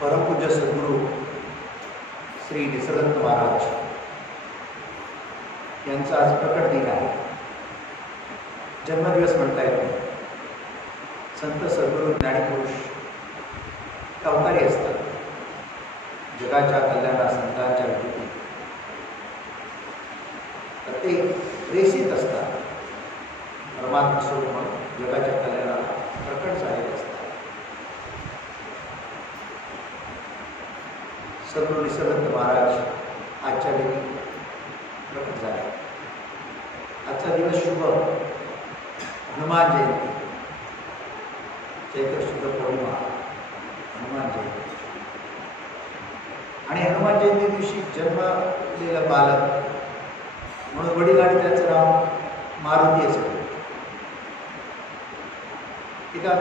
परमपूज्य सद्गुरू श्री निसर्गदत्त महाराज यांचा आज प्रकट दिन आहे. जन्मदिवस म्हणता येत नाही. संत सद्गुरू ज्ञानीपुरुष अवतारी असतात. जगाच्या कल्याणा संतांच्या विभूती तर ते प्रेषित असतात. परमात्मा स्वरूप म्हणून जगाच्या कल्याणाला प्रकट झालेले असतात. सद्गुरू निसर्गदत्त महाराज आजच्या दिवशी प्रकट झाले. आजचा दिवस शुभ हनुमान जयंती, चैत्र शुद्ध पौर्णिमा, हनुमान जयंती. आणि हनुमान जयंती दिवशी जन्मलेलं बालक म्हणून वडील आणि त्याचं नाव मारुती असेल. एका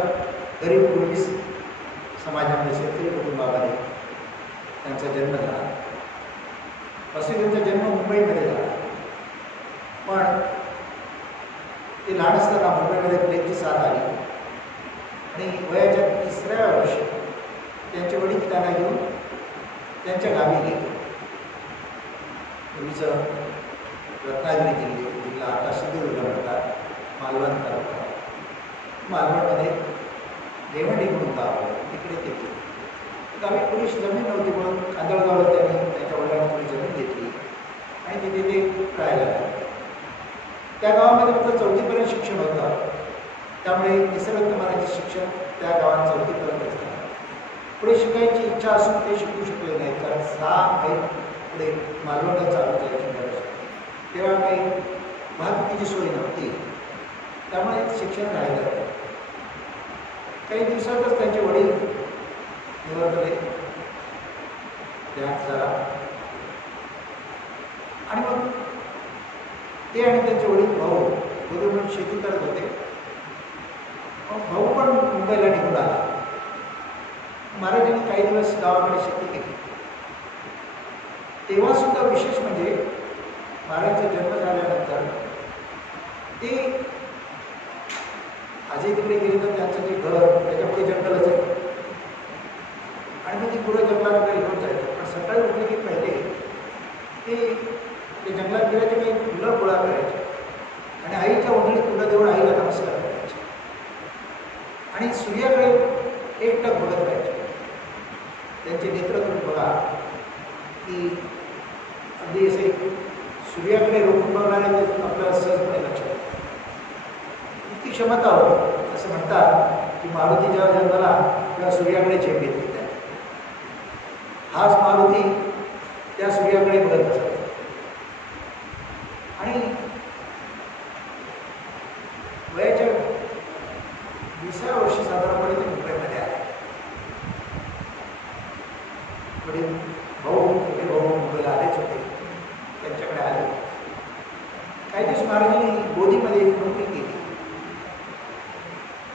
गरीब कुणबी समाजामध्ये शेतकरी कुटुंबामध्ये त्यांचा जन्म झाला. असे त्यांचा जन्म मुंबईमध्ये झाला. पण ते लहान असताना मुंबईमध्ये प्लेगची साथ आली आणि वयाच्या 3ऱ्या वर्षी त्यांचे वडील त्यांना घेऊन त्यांच्या गावी गेले. पूर्वीचं रत्नागिरी जिल्हा आता सिंधुदुर्ग म्हणतात, मालवण तालुका. मालवणमध्ये देवंडी म्हणून गाव आहे, तिकडे ते गेले. गावी पुरुष जमीन नव्हती म्हणून कांदळगावला त्यांनी त्याच्या वडिलांनी थोडी जमीन घेतली आणि तिथे ते राहायला लागले. त्या गावामध्ये फक्त 4थीपर्यंत शिक्षण होतं. त्यामुळे निसर्गदत्त महाराजांचे शिक्षण त्या गावात 4थीपर्यंत झालं. पुढे शिकायची इच्छा असून ते शिकू शकले नाहीत, कारण 6 मैल पुढे मालवणला चालू जायची गरज होती. तेव्हा काही वाहतुकीची सोय नव्हती, त्यामुळे शिक्षण राहिलं. काही दिवसातच त्यांचे वडील निवर्तले त्यात जरा, आणि मग ते आणि त्यांचे वडील भाऊ दोघे म्हणून शेती करत होते. भाऊ पण मुंबईला निघून आला. महाराजांनी काही दिवस गावाकडे शेती केली. तेव्हा सुद्धा विशेष म्हणजे महाराजांचा जन्म झाल्यानंतर ते आजही तिकडे गेले तर त्यांचं जे घर त्याच्यापुढे जंगलच आहे आणि मग ती पुढे जंगलात घेऊन जायचं. पण सकाळी उठले की पहिले ते जंगलात गेल्याचे काही फुलं गोळा करायचे आणि आईच्या ओढणीत फुलं देऊन आईला नमस्कार करायचे आणि सूर्याकडे एकटक बघत राहायचे. त्यांचे नेत्र तुम्ही बघा की अगदी असे सूर्याकडे रोखून बघणारे आपल्याला सहजपणे लक्षात येतं. इतकी क्षमता होती. असं म्हणतात की मारुती जेव्हा जन्माला तेव्हा सूर्याकडे झेप घेतली. हाच मारुती त्या सूर्याकडे बघत असायचा. आणि वयाच्या 20व्या वर्षी साधारणपणे ते मुंबईमध्ये आले. वडील भाऊ मोठे भाऊ मुंबईला आलेच होते, त्यांच्याकडे आले. काही दिवस महाराजांनी गोदीमध्ये नोकरी केली.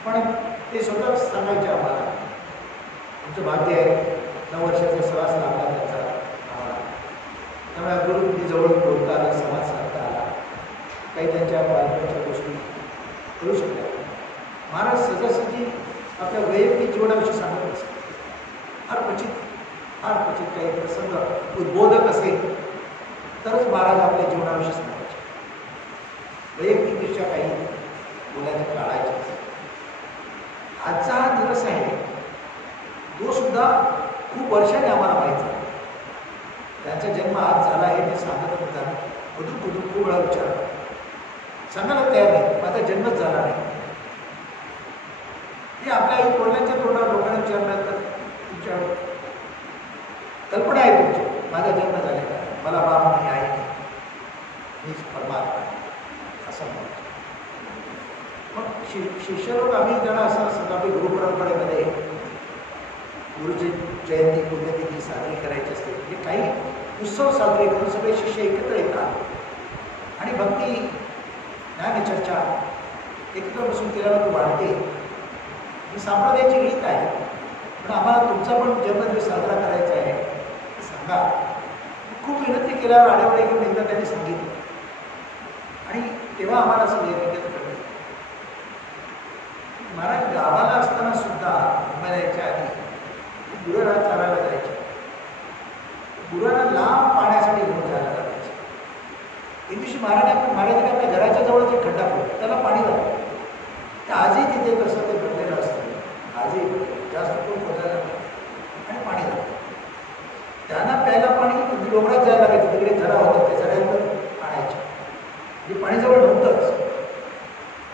पण ते स्वतः सांगायचे आम्हाला, तुमचं भाग्य आहे 9 वर्षाचा सहवास लाभला त्यांचा आम्हाला. त्यामुळे गुरुजी जवळ बोलता आला, संवाद साधता आला, काही त्यांच्या बालपणाच्या गोष्टी करू शकल्या. महाराज सहजासहजी आपल्या वैयक्तिक जीवनाविषयी सांगत असतात. फार क्वचित काही प्रसंग उद्बोधक असेल तरच महाराज आपल्या जीवनाविषयी सांगायचे. वैयक्तिकदृष्ट्या काही बोलायचं टाळायचे. आजचा हा दिवस आहे तो सुद्धा खूप वर्षांनी आम्हाला माहीत झाला. त्यांचा जन्म आज झाला हे ते सांगत होता. कुठून खूप वेळा विचार सांगायला तयार नाही, माझा जन्मच झाला नाही. हे आपल्या आई तोंडाच्या तोंडावर लोकांना विचारल्यानंतर तुमच्या कल्पना आहे तुमची, माझा जन्म झालेला आहे, मला बाप नाही, आई नाही, मीच परमात्मा आहे असं म्हणतो. मग शिष्य लोक आम्ही त्यांना असं असतं आपली गुरुपरंपरेमध्ये गुरुची जयंती पुण्यतिथी साजरी करायची असते. म्हणजे काही उत्सव साजरे करून सगळे शिष्य एकत्र येतात आणि भक्ती ज्ञान चर्चा एकत्र बसून केल्यावर वाढते. ही संप्रदायाची रीत आहे. पण आम्हाला तुमचा पण जन्मदिवस साजरा करायचा आहे सांगा. खूप विनंती केल्यावर आडेवाडे घेऊन एकदा त्यांनी सांगितलं आणि तेव्हा आम्हाला असं वेगवेगळं कळलं. महाराज गावाला असताना सुद्धा मुंबईला यायच्या आधी गुरुराज चालायला गुरांना लांब पाण्यासाठी घेऊन जायला लागायचं. एक दिवशी महाराजांनी आपल्या घराच्या जवळच एक खड्डा फोडला, त्याला पाणी लागलं. ते आजही तिथे तसं ते भरलेलं असतं, आजही जास्त करून खोदायला आणि पाणी लागतं. त्यांना प्यायला पाणी डोंगरात जायला लागायचं, तिकडे झरा होतात, त्या झऱ्यात आणायचे. म्हणजे पाणी जवळ नव्हतंच,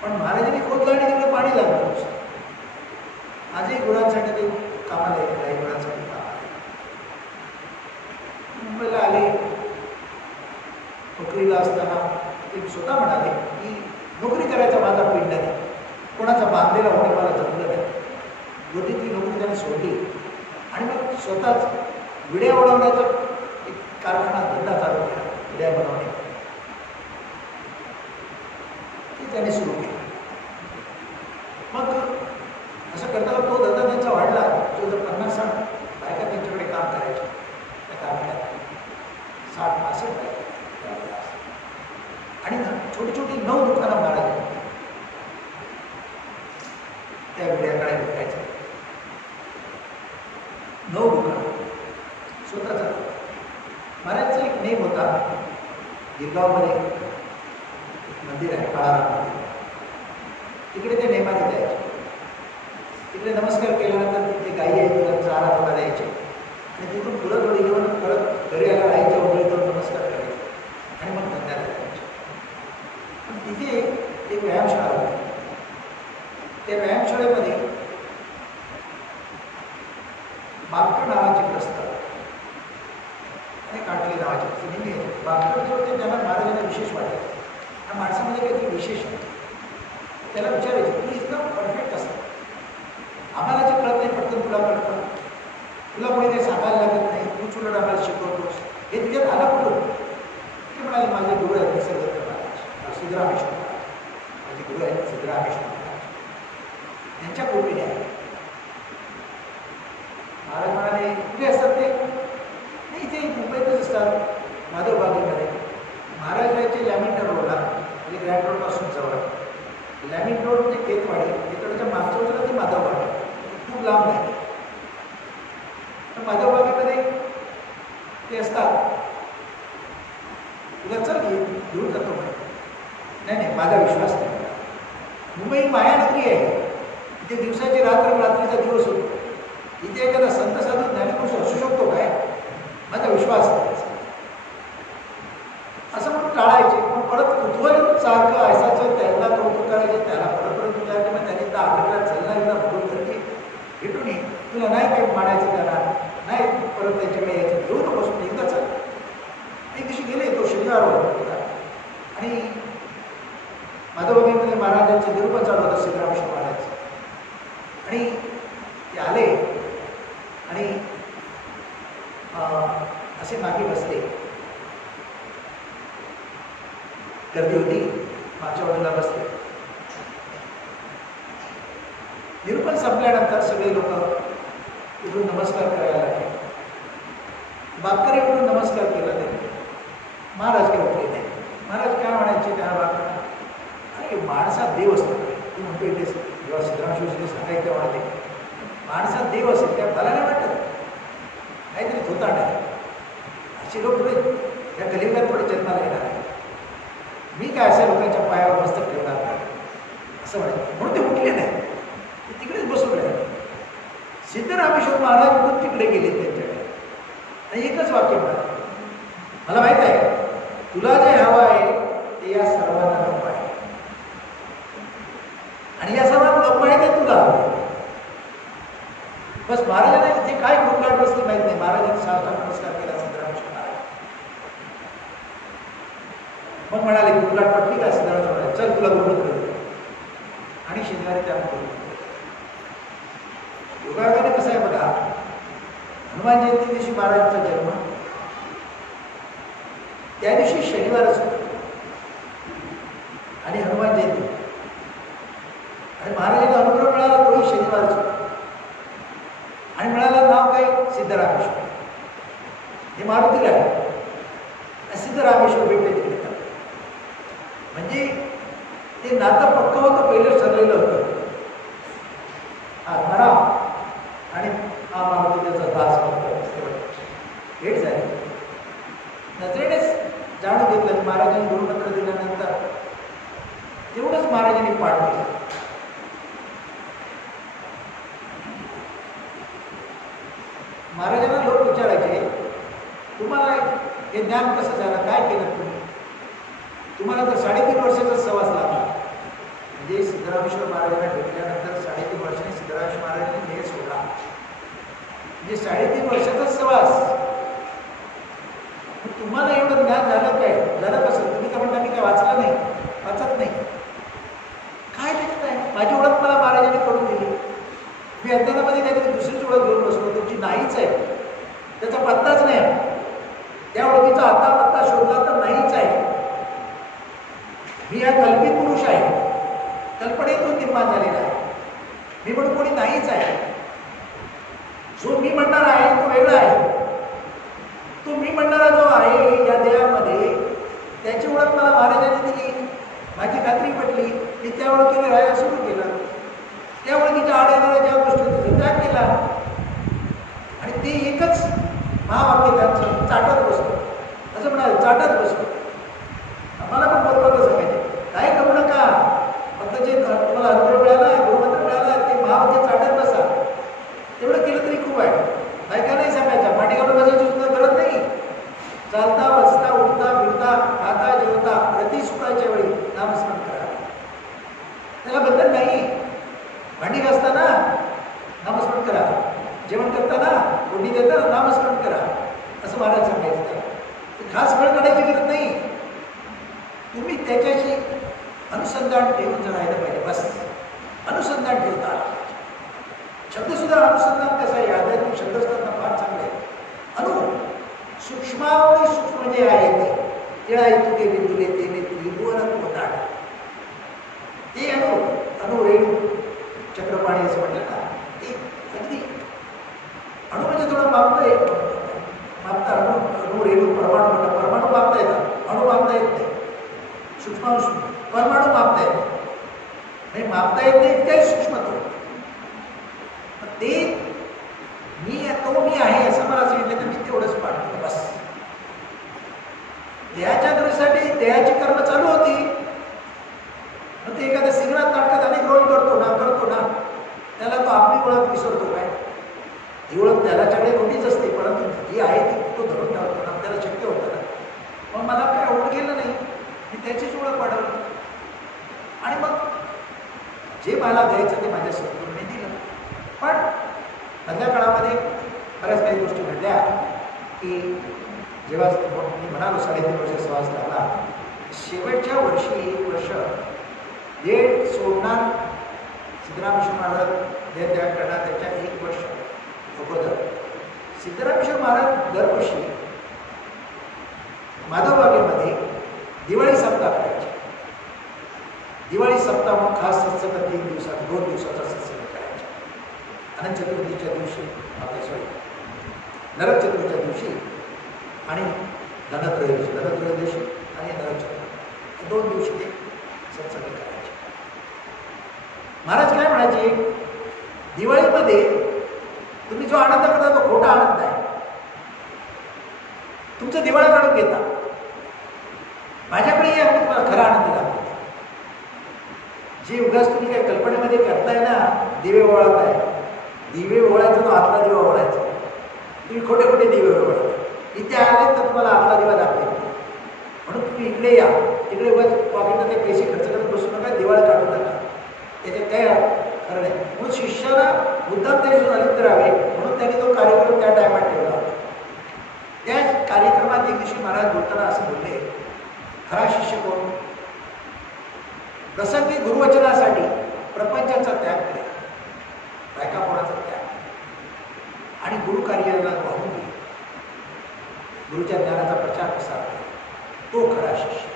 पण महाराजांनी खोदलं आणि तिकडे पाणी लागलं. आजही गुरांसाठी ते कामाला येत नाही, गुरांसाठी कामाला. मुंबईला आले, नोकरीला असताना ते स्वतः म्हणाले की नोकरी करायचा माझा पिंड नाही, कोणाचा बांधलेला होणे मला जमलं नाही. गोदीतली नोकरी त्याने सोडली आणि मग स्वतःच विड्या उडवण्याचा एक कारखाना धंदा चालू केला, विड्या बनवणे ते त्याने सुरू केलं. मग असं करता तो धंदा त्यांचा वाढला. जो जर 50-60 बायका त्यांच्याकडे काम करायच्या त्या कारखान्यात, 60-65 बायका आणि छोटी छोटी 9 दुकानं महाराज त्या विड्याकडे विकायचं. 9 दुकानं स्वतःचा. महाराजचा एक नेम होता, गिरगावमध्ये एक मंदिर आहे, काळाराम मंदिर, तिकडे ते नेमाने द्यायचे. तिकडे नमस्कार केल्यानंतर तिथे गायी आहे त्यांचा आराधना द्यायचे आणि तिथून पुढं थोडी घेऊन परत घरी आल्या आईच्या उंबरीवर नमस्कार करायचे आणि मग धंद्याला जायचे. पण तिथे एक व्यायामशाळा होती. त्या व्यायामशाळेमध्ये बापकर नावाचे ग्रस्त आणि काटली नावाचे ग्रस्त नेहमी येते. बापकर जे होते त्यांना महाराजांना विशेष वाटायचं, त्या माणसामध्ये काहीतरी विशेष आहे. त्याला विचारायचं तू इतकं परफेक्ट असतं, आम्हाला जे कळत नाही पटकन तुला कळतं, तुला कोणी काही सांगायला लागत नाही, तूच उलट आम्हाला शिकवतोस, हे तुझ्यात आलं कुठून? ते म्हणाले माझे गुरु आहेत निसर्ग महाराज, सिद्धरामेश्वर महाराज, माझे गुरु आहेत सिद्धरामेश्वर महाराज, त्यांच्या कृपेने आहे. महाराज म्हणाले कुठे असतात ते? नाही, इथे मुंबईतच असतात, माधवबागेमध्ये. महाराजांचे लॅमिंटर रोडला, म्हणजे ग्रँड रोडपासून जवळ लॅमिन रोड म्हणजे केतवाडी, तिकडच्या मागच्या बाजूला ती माधवबाग आहे, खूप लांब नाही. तर माधवबागेमध्ये ते असतात. तुला चल घेऊन जातो म्हणे. नाही नाही, माझा विश्वास नाही. मुंबई मायानगरी आहे, इथे दिवसाची रात्र, रात्रीचा दिवस होतो. इथे एखादा संत साधू ज्ञानीपुरुष असू शकतो काय? माझा विश्वास नाही असं म्हणून टाळायचे. पण परत कुतूहल सारखं असायचं, त्यांना कौतुक करायचे, त्याला परत परत विचारायचे. मग त्यांनी आठवड्यात चलला एकदा बघून करते भेटून ये, तुला नाही काही मानायचं त्याला, नाही परत त्यांच्याकडे यायचं, घेऊ नकोस म्हणजे एकदा चल. एक दिवशी गेले, तो शनिवार होता आणि माधवबागेमध्ये महाराजांचं निरूपण चालू होतं, सिद्धरामेश्वर महाराज. आणि ते आले आणि असे मागे बसले. गर्दी होती, मागच्या बाजूला बसले. निरूपण संपल्यानंतर सगळे लोक इथून नमस्कार करायला लागले. बापकर इकडून नमस्कार केला त्यांनी. महाराज काही उठले नाही. महाराज काय म्हणायचे त्या बापकर? अरे माणसात देव असतो. तू म्हणतो इथे जेव्हा सिद्धरामेश्वर सांगायचं तेव्हा म्हणाले माणसात देव असेल त्या मला नाही वाटत, काहीतरी थोतांड आहे. असे लोक थोडे या कलियुगात थोडे जन्माला येणार आहे. मी काय अशा लोकांच्या पायावर मस्तक ठेवणार नाही असं म्हणायचं. म्हणून ते उठले नाही, ते तिकडेच बसून राहिले. सिद्धरामेश्वर महाराज म्हणून तिकडे गेले त्यांच्याकडे आणि एकच वाक्य म्हणाले, मला माहीत आहे तुला जे हवं आहे ते या सर्वांना नको आहे आणि या सर्वांना नको आहे ते तुला हवं. बस महाराजांना इथे काय खोकलाट बसली माहीत नाही. महाराजांनी साष्टांग नमस्कार केला सिद्धरामेश्वर महाराज. मग म्हणाले खोकलाट पटली का? सिद्धरामेश्वर महाराज चल तुला बोलून करू. आणि शनिवारी त्यांना बोलून योगायोगाने कसं आहे बघा, हनुमान जयंती दिवशी महाराजांचा जन्म, त्या दिवशी शनिवारच होता आणि हनुमान जयंती आणि महाराजांना अनुग्रह मिळाला तोही शनिवारच होता आणि मिळालं नाव काय? सिद्धरामेश्वर. हे मारुतीला आहे. सिद्धरामेश्वर भेटले तिकडे. म्हणजे ते नातं पक्क होतं, पहिलं ठरलेलं होतं. हा मरा आणि हा मारुती त्याचा दास होता. भेट झाली. महाराजांनी पाठ केला. महाराजांना लोक विचारायचे, तुम्हाला हे ज्ञान कसं झालं, काय केलं तुम्ही? तुम्हाला तर 3.5 वर्षाचा सहवास लागला. म्हणजे सिद्धरामेश्वर महाराजांना भेटल्यानंतर 3.5 वर्षांनी सिद्धरामेश्वर महाराजांनी देह सोडला. म्हणजे 3.5 वर्षाचा सहवास. तुम्हाला एवढं ज्ञान झालं काय? झालं कसं? तुम्ही का म्हणता मी काय वाचलं नाही, वाचत नाही, काय त्याच्यात आहे? माझी ओळख मला महाराजांनी करून दिली. मी अज्ञानामध्ये काहीतरी दुसरीच ओळख घेऊन बसलो, तुमची नाहीच आहे, त्याचा पत्ताच नाही. त्या ओळखीचा आता पत्ता शोधला तर नाहीच आहे. मी हा कल्पित पुरुष आहे, कल्पनेतून निर्माण झालेला आहे. मी म्हणून कोणी नाहीच आहे. जो मी म्हणणारा आहे तो वेगळा आहे. तो मी म्हणणारा जो आहे या देहामध्ये, त्याची ओळख मला महाराजांनी दिली. माझी खात्री पटली. मी त्या ओळखीने राहायला सुरू केलं. त्या ओळखीच्या आड येणाऱ्या ज्या गोष्टी त्याग केला आणि ते एकच महावाक्य त्यांचं चाटत बसतो. असं म्हणाल, चाटत बसतो. आम्हाला पण बरोबर सांगायचे, काय करू नका, फक्त जे तुम्हाला अनुभव मिळाला, गुरुमंत्र मिळाला, ते महावाक्य चाटत बसा. तेवढं केलं तरी खूप आहे. काय का नाही सांगायचं, माटी घालून बसायची सुद्धा गरज नाही. चालता बसता उठता फिरता खाता जेवता प्रति सुखाच्या वेळी नामस्मरण करा. त्याला बंधन नाही. भांडी घासताना नामस्मरण करा, जेवण करताना फोडणी देताना नामस्मरण करा, असं महाराज सांगायचं. त्याला खास वेळ काढायची गरज नाही. तुम्ही त्याच्याशी अनुसंधान ठेवून जर राहिलं पाहिजे, बस. अनुसंधान ठेवता. शब्दसुद्धा अनुसंधान कसं आहे, आध्यात्मिक शब्द असताना फार चांगले आहे. सूक्ष्मावळी सूक्ष्म जे आहे ते तुके बिंदुले तेने त्रिभुवन पोटाट, ते अणु रेणू चक्रपाणी असं म्हटलं ना, ते अगदी अणु म्हणजे थोडं मापता अणु रेणू परमाणू म्हणतात. परमाणू मापता येतात, अणु मापता येत नाही. सूक्ष्म परमाणू मापता येत नाही. मापता येत नाही इतकाही सूक्ष्म तो. ते मी आहे असं मला सांगितलं तर मी तेवढंच पाठवलं, बस. देहाच्या दृष्टीसाठी देहाची कर्म चालू होती. मग ते एखाद्या सिंगणात नाटकात अनेक रोल करतो ना, त्याला तो आपली ओळख विसरतो काय? ही ओळख त्याच्याकडे खोटीच असते, परंतु जी आहे ती तो धरून ठेवतो ना, त्याला शक्य होतं ना. मग मला काय ओळख गेलं नाही, मी त्याचीच ओळख वाढवली. आणि मग जे मला द्यायचं ते माझ्या सद्गुरूने दिलं. पण मधल्या काळामध्ये बऱ्याच काही गोष्टी घडल्या की जेव्हा मी म्हणालो 3.5 वर्ष सहवास लागला, शेवटच्या वर्षी 1 वर्ष जे सोडणार सिद्धरामेश्वर महाराज जे त्याग करणार त्याच्या 1 वर्ष अगोदर सिद्धरामेश्वर महाराज दरवर्षी माधवबागेमध्ये दिवाळी सप्ताह करायचे. दिवाळी सप्ताह मग खास सत्संग 2 दिवसाचा सत्संग करायचे. अनंत चतुर्थीच्या दिवशी, नरक चतुर्थीच्या दिवशी आणि धनत्रयोदशी आणि नरक चतुर्थी 2 दिवशी ते सत्संग करायचे. महाराज काय म्हणायचे, दिवाळीमध्ये तुम्ही जो आनंद करता तो खोटा आनंद आहे. तुमचं दिवाळी काढून घेता, माझ्याकडे या तुम्हाला खरा आनंद दाखवतो. जे उगाच तुम्ही काय कल्पनेमध्ये करताय ना, दिवे ओवाळताय, दिवे ओवाळायचा तो आतला दिवा ओवाळायचा. तुम्ही खोटे खोटे दिवे ओवाळता. इथे आले तर तुम्हाला आतला दिवा दाखवेल. म्हणून तुम्ही इकडे या, तिकडे उगाच पॉकेटला ते पैसे खर्च करत बसू नका, दिवाळी काढू नका. त्याच्यात काय खरं नाही. म्हणून शिष्याला मुद्दाम त्याच्यातून अलिप्त राहावे म्हणून त्यांनी तो कार्यक्रम त्या टायमात ठेवला होता. त्या कार्यक्रमात एक दिवशी महाराज बोलताना असं बोलले, खरा शिष्य कोण? प्रसंगी गुरुवचनासाठी प्रपंचाचा त्याग करेल, बायकापोराचा त्याग आणि गुरुकार्याला वाहून घेईल, गुरुच्या ज्ञानाचा प्रचार प्रसार करेल, तो खरा शिष्य.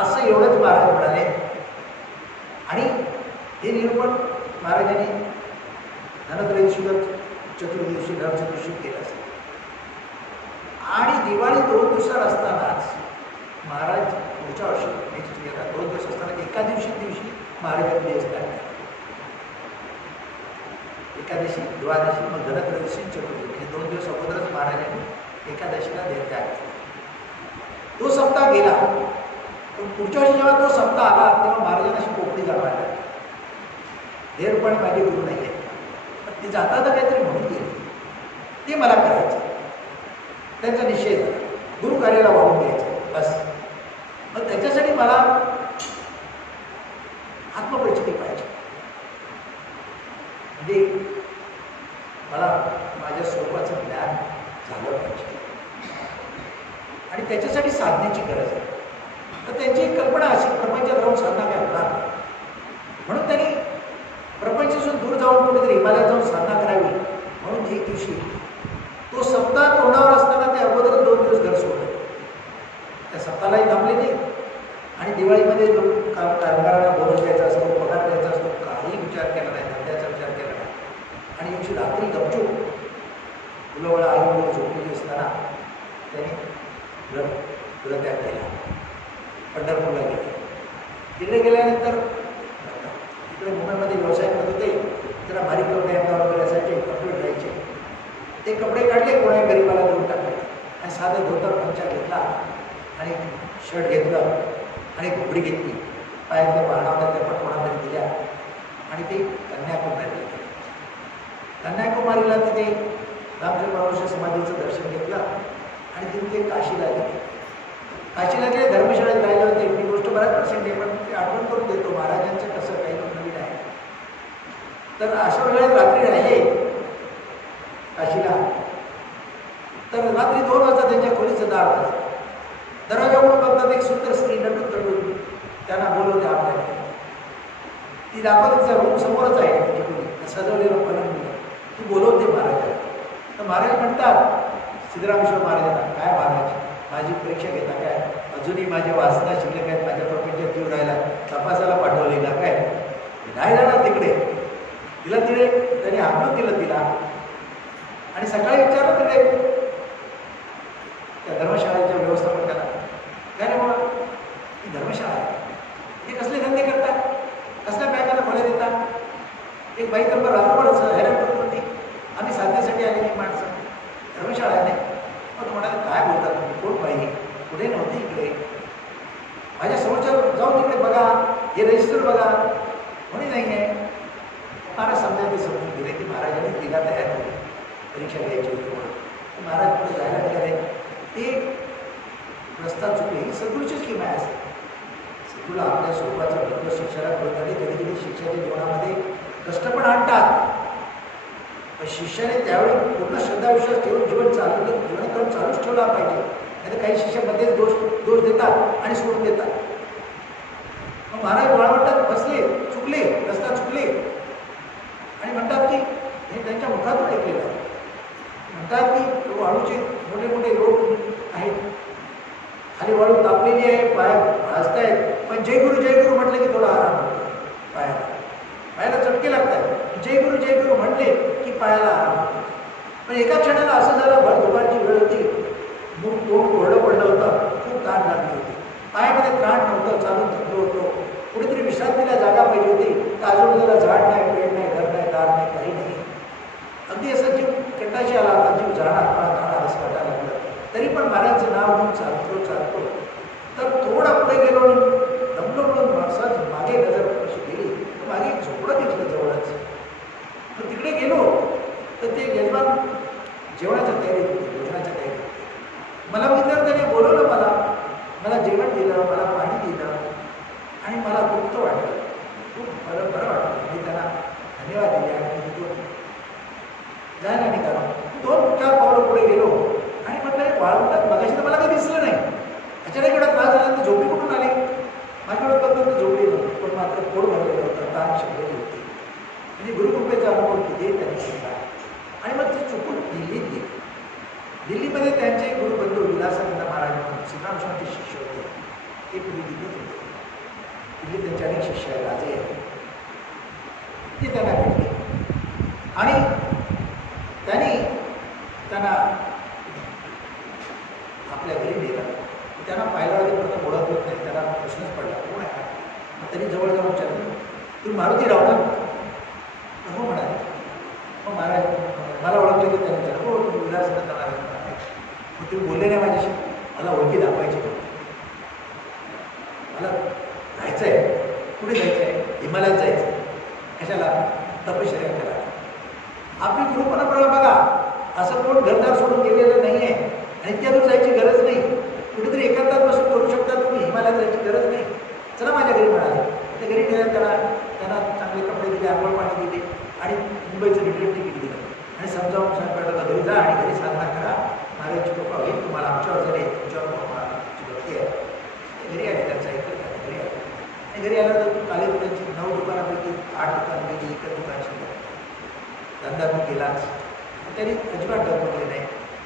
असं एवढंच महाराज म्हणाले. आणि हे निरूपण महाराजांनी धनत्रयोदशी चतुर्दशी नरचतुर्दशी केलं असेल. आणि दिवाळी 2 दिवसात असतानाच महाराज पुढच्या वर्षी नेक्स्ट इयरला 2 दिवस असताना एका दिवशी महाराजांनी देश काढला. एकादशी, द्वादशी, मग धनत्रयोदशी, चतुर्दशी हे 2 दिवस अगोदरच महाराजांनी एकादशीला देह त्याग केला. तो सप्ताह गेला. पण पुढच्या वर्षी जेव्हा तो सप्ताह आला तेव्हा महाराजांना अशी पोपडी जाणवायला हेरपण माझे गुरु नाही आहे, पण ते जाता तर काहीतरी म्हणून गेले, ते मला करायचं. त्यांचा निषेध गुरु कार्याला वाहून घ्यायचं बस. मग त्याच्यासाठी मला आत्मपरिचिती पाहिजे, म्हणजे मला माझ्या स्वरूपाचं ज्ञान झालं पाहिजे आणि त्याच्यासाठी साधनेची गरज आहे. तर त्यांची एक कल्पना अशी, प्रपंचात राहून साधना काय होणार, म्हणून त्यांनी प्रपंचापासून दूर जाऊन कुठेतरी हिमालयात जाऊन साधना करावी. म्हणून एक दिवशी तो सप्ताह तोंडावर असताना ते अगोदर 2 दिवस घर सोडले. त्या सप्ताहालाही थांबले नाही आणि दिवाळीमध्ये लोक कामगारांना बोनस द्यायचा असतो, पगार द्यायचा असतो, काही विचार केला नाही, धंद्याचा विचार केला नाही. आणि दिवशी रात्री गपचूप मुलं आई मुलं झोपलेली असताना त्याने गृहत्याग केला. पंढरपूरला गेले. तिकडे गेल्यानंतर तिकडे मुंबईमध्ये व्यवसाय करत होते, जरा भारी कपडे अंगावर वगैरे असायचे, कपडे राहायचे. ते कपडे काढले, कोणा गरीबाला देऊन टाकले आणि साधं धोतर पंचा घेतला आणि शर्ट घेतलं आणि घोगडी घेतली, पायातल्या वाहनावर त्या पण कोणातरी दिल्या आणि ते कन्याकुमारीला गेले. कन्याकुमारीला तिथे रामचंद्र परमहंस समाधीचं दर्शन घेतलं आणि तिथे ते काशीला गेले. काशीला गेले, धर्मशाळेत राहिले होते. मी गोष्ट बऱ्याच प्रसंग आहे, पण ते आठवण करून देतो महाराजांचं कसं काही नवीन आहे. तर अशा वेळेत रात्री राहिले काशीला. तर रात्री 2 वाजता त्यांच्या खोलीचं दार वाजलं. दरवाजाकडून बघतात एक सुंदर स्त्री नटून तटून त्यांना बोलवते आपल्याकडे. ती दाखवत तिचा रूम समोरच आहे, त्याची खोली सजवलेलं पलंग. ती बोलवते महाराजाला. तर महाराज म्हणतात सिद्धरामेश्वर महाराजांना, काय महाराज माझी परीक्षा घेता काय, अजूनही माझ्या वासना शिल्लक आहेत, माझ्या प्रपंचात जीव राहिला, तपासाला पाठवले ना काय, नाही जाणार तिकडे. तिला त्यांनी हाकलून दिलं तिला आणि सकाळी विचारलं तिकडे त्या धर्मशाळेच्या व्यवस्थापकाला, काय रे बाबा ही धर्मशाळा आहे, हे कसले धंदे करतात, कसल्या बॅगाला खोल्या देतात. एक बाई तर रात्रभरच हैराण करत होती, आम्ही साधण्यासाठी आलेली माणसं, धर्मशाळा आहे नाही. मग म्हणाले काय बोलतात तुम्ही, कोण बाई, कुठे नव्हती इकडे, माझ्या समोरच्या जाऊन तिकडे बघा, हे रजिस्टर बघा, कोणी नाही आहे. महाराज समजा ते समजून गेले की महाराजांनी तिला तयार केली, परीक्षा घ्यायची होती म्हणून. महाराज पुढे जायला निघाले. ते रस्ता चुकले, ही सद्गुरूची स्कीम आहे. असे सद्गुरूला आपल्या स्वरूपाचं भक्त शिक्षणात कळताना कधी कधी शिष्याच्या जीवनामध्ये कष्ट पण आणतात, पण शिष्याने त्यावेळी पूर्ण श्रद्धाविश्वास ठेवून जीवन करून चालूच ठेवला पाहिजे. नाही तर काही शिष्यामध्येच दोष देतात आणि सोडून देतात. मग महाराज वाळवंटात बसले, चुकले, रस्ता चुकले आणि म्हणतात की हे त्यांच्या मुखातून ऐकलेलं आहे. म्हणतात की वाळूचे मोठे मोठे लोक आहेत, खाली वाळू तापलेली आहे, पाया भाजतायत, पण जय गुरु म्हटलं की थोडा आराम होतो पायाला चटके लागतात. जय गुरु म्हटले की पायाला आराम होतो. पण एका क्षणाला असं झालं, भर दुपारची वेळ होती, मूग तोंड कोरडं पडलं होतं, खूप ताण लागली होती, पायामध्ये त्राण नव्हतं, चालून थकलो होतो, कुठेतरी विश्रांतीला जागा पाहिजे होती. तर आजूबाजूला झाड नाही, पेड नाही, घर नाही, दार नाही, काही नाही. अगदी असं जीव कंटाशी आला होता, जीव झाडा असं वाटायला लागलं. तरी पण महाराजांचं नाव घेऊन चालतो. तर थोडा पुढे गेलो, दमलो म्हणून माणसाच मागे नजर कशी गेली, तर मागे एक झोपडं दिसलं जवळच. तर तिकडे गेलो तर ते यजमान जेवणाच्या तयारीत होते, भोजनाच्या तयारीत होते. मला बघितल्यावर त्याने बोलवलं, मला जेवण दिलं, मला पाणी दिलं आणि मला तृप्त वाटलं, खूप बरं वाटलं. मी त्यांना धन्यवाद दिले आणि तिथून जायला निघालो. 2-4 पावलं पुढे गेलो आणि म्हटलं वाळवंटात मगाशी तर मला काही दिसलं नाही, अचानक एवढा त्रास झाला तर झोपी कुठून आली. माझ्याकडे पद्धत झोपली नव्हती, पण मात्र पोट भरलेलं होतं, ताण शिकलेली होती. म्हणजे गुरुकृपेचा अनुभव किती त्यांनी शिकला. आणि मग ते चुकून दिल्लीत गेले. दिल्लीमध्ये त्यांचे गुरुबंधू विलासानंद महाराज म्हणून श्रीराम स्वामी शिष्य होते, ते पूर्वी दिल्लीत होते. दिल्लीत त्यांचे अनेक शिष्य आहे, राजे आहेत, ते त्यांना भेटले आणि त्यांना आपल्या घरी नेलं. त्यांना पाहिलं प्रथम ओळखत नाही, त्याला प्रश्नच पडला कोण आहे. मग त्यांनी जवळ जाऊन विचारलं, तुम्ही मारुतीराव ना? हो म्हणाले. मग महाराज मला ओळखले की त्याने विचारलं, हो तुम्ही विलासानंद महाराज म्हणाले. मग तुम्ही बोलले नाही माझ्याशी, मला ओळखी दाखवायची. कुठे जायचं आहे? हिमालयात जायचं आहे. कशाला? तपश्चर्या करा. आपली गुरुपरंपरा बघा, असं कोण घरदार सोडून गेलेलं नाही आहे आणि इत्यादी जायची गरज नाही. कुठेतरी एकांतात बसून करू शकता तुम्ही. हिमालयात जायची गरज नाही. चला माझ्या घरी म्हणाले. त्या घरी गेल्या त्यांना चांगले कपडे दिले, आंघोळ पाणी दिले आणि मुंबईचं रिटर्न तिकीट दिलं आणि समजावून सांगितलं घरी जा आणि घरी साधना करा. महाराजची कृपा होईल तुम्हाला. आमच्यावर जरी तुमच्यावर भक्ती आहे. घरी आले, त्यांचा ऐकलं का? घरी आले आणि घरी आल्यानंतर आले तर त्यांची 9 दुकानापैकी 8 दुकान गेली, एकच दुकान शिकलं. धंदा तो गेलाच. त्यांनी अजिबात डरपडले नाही.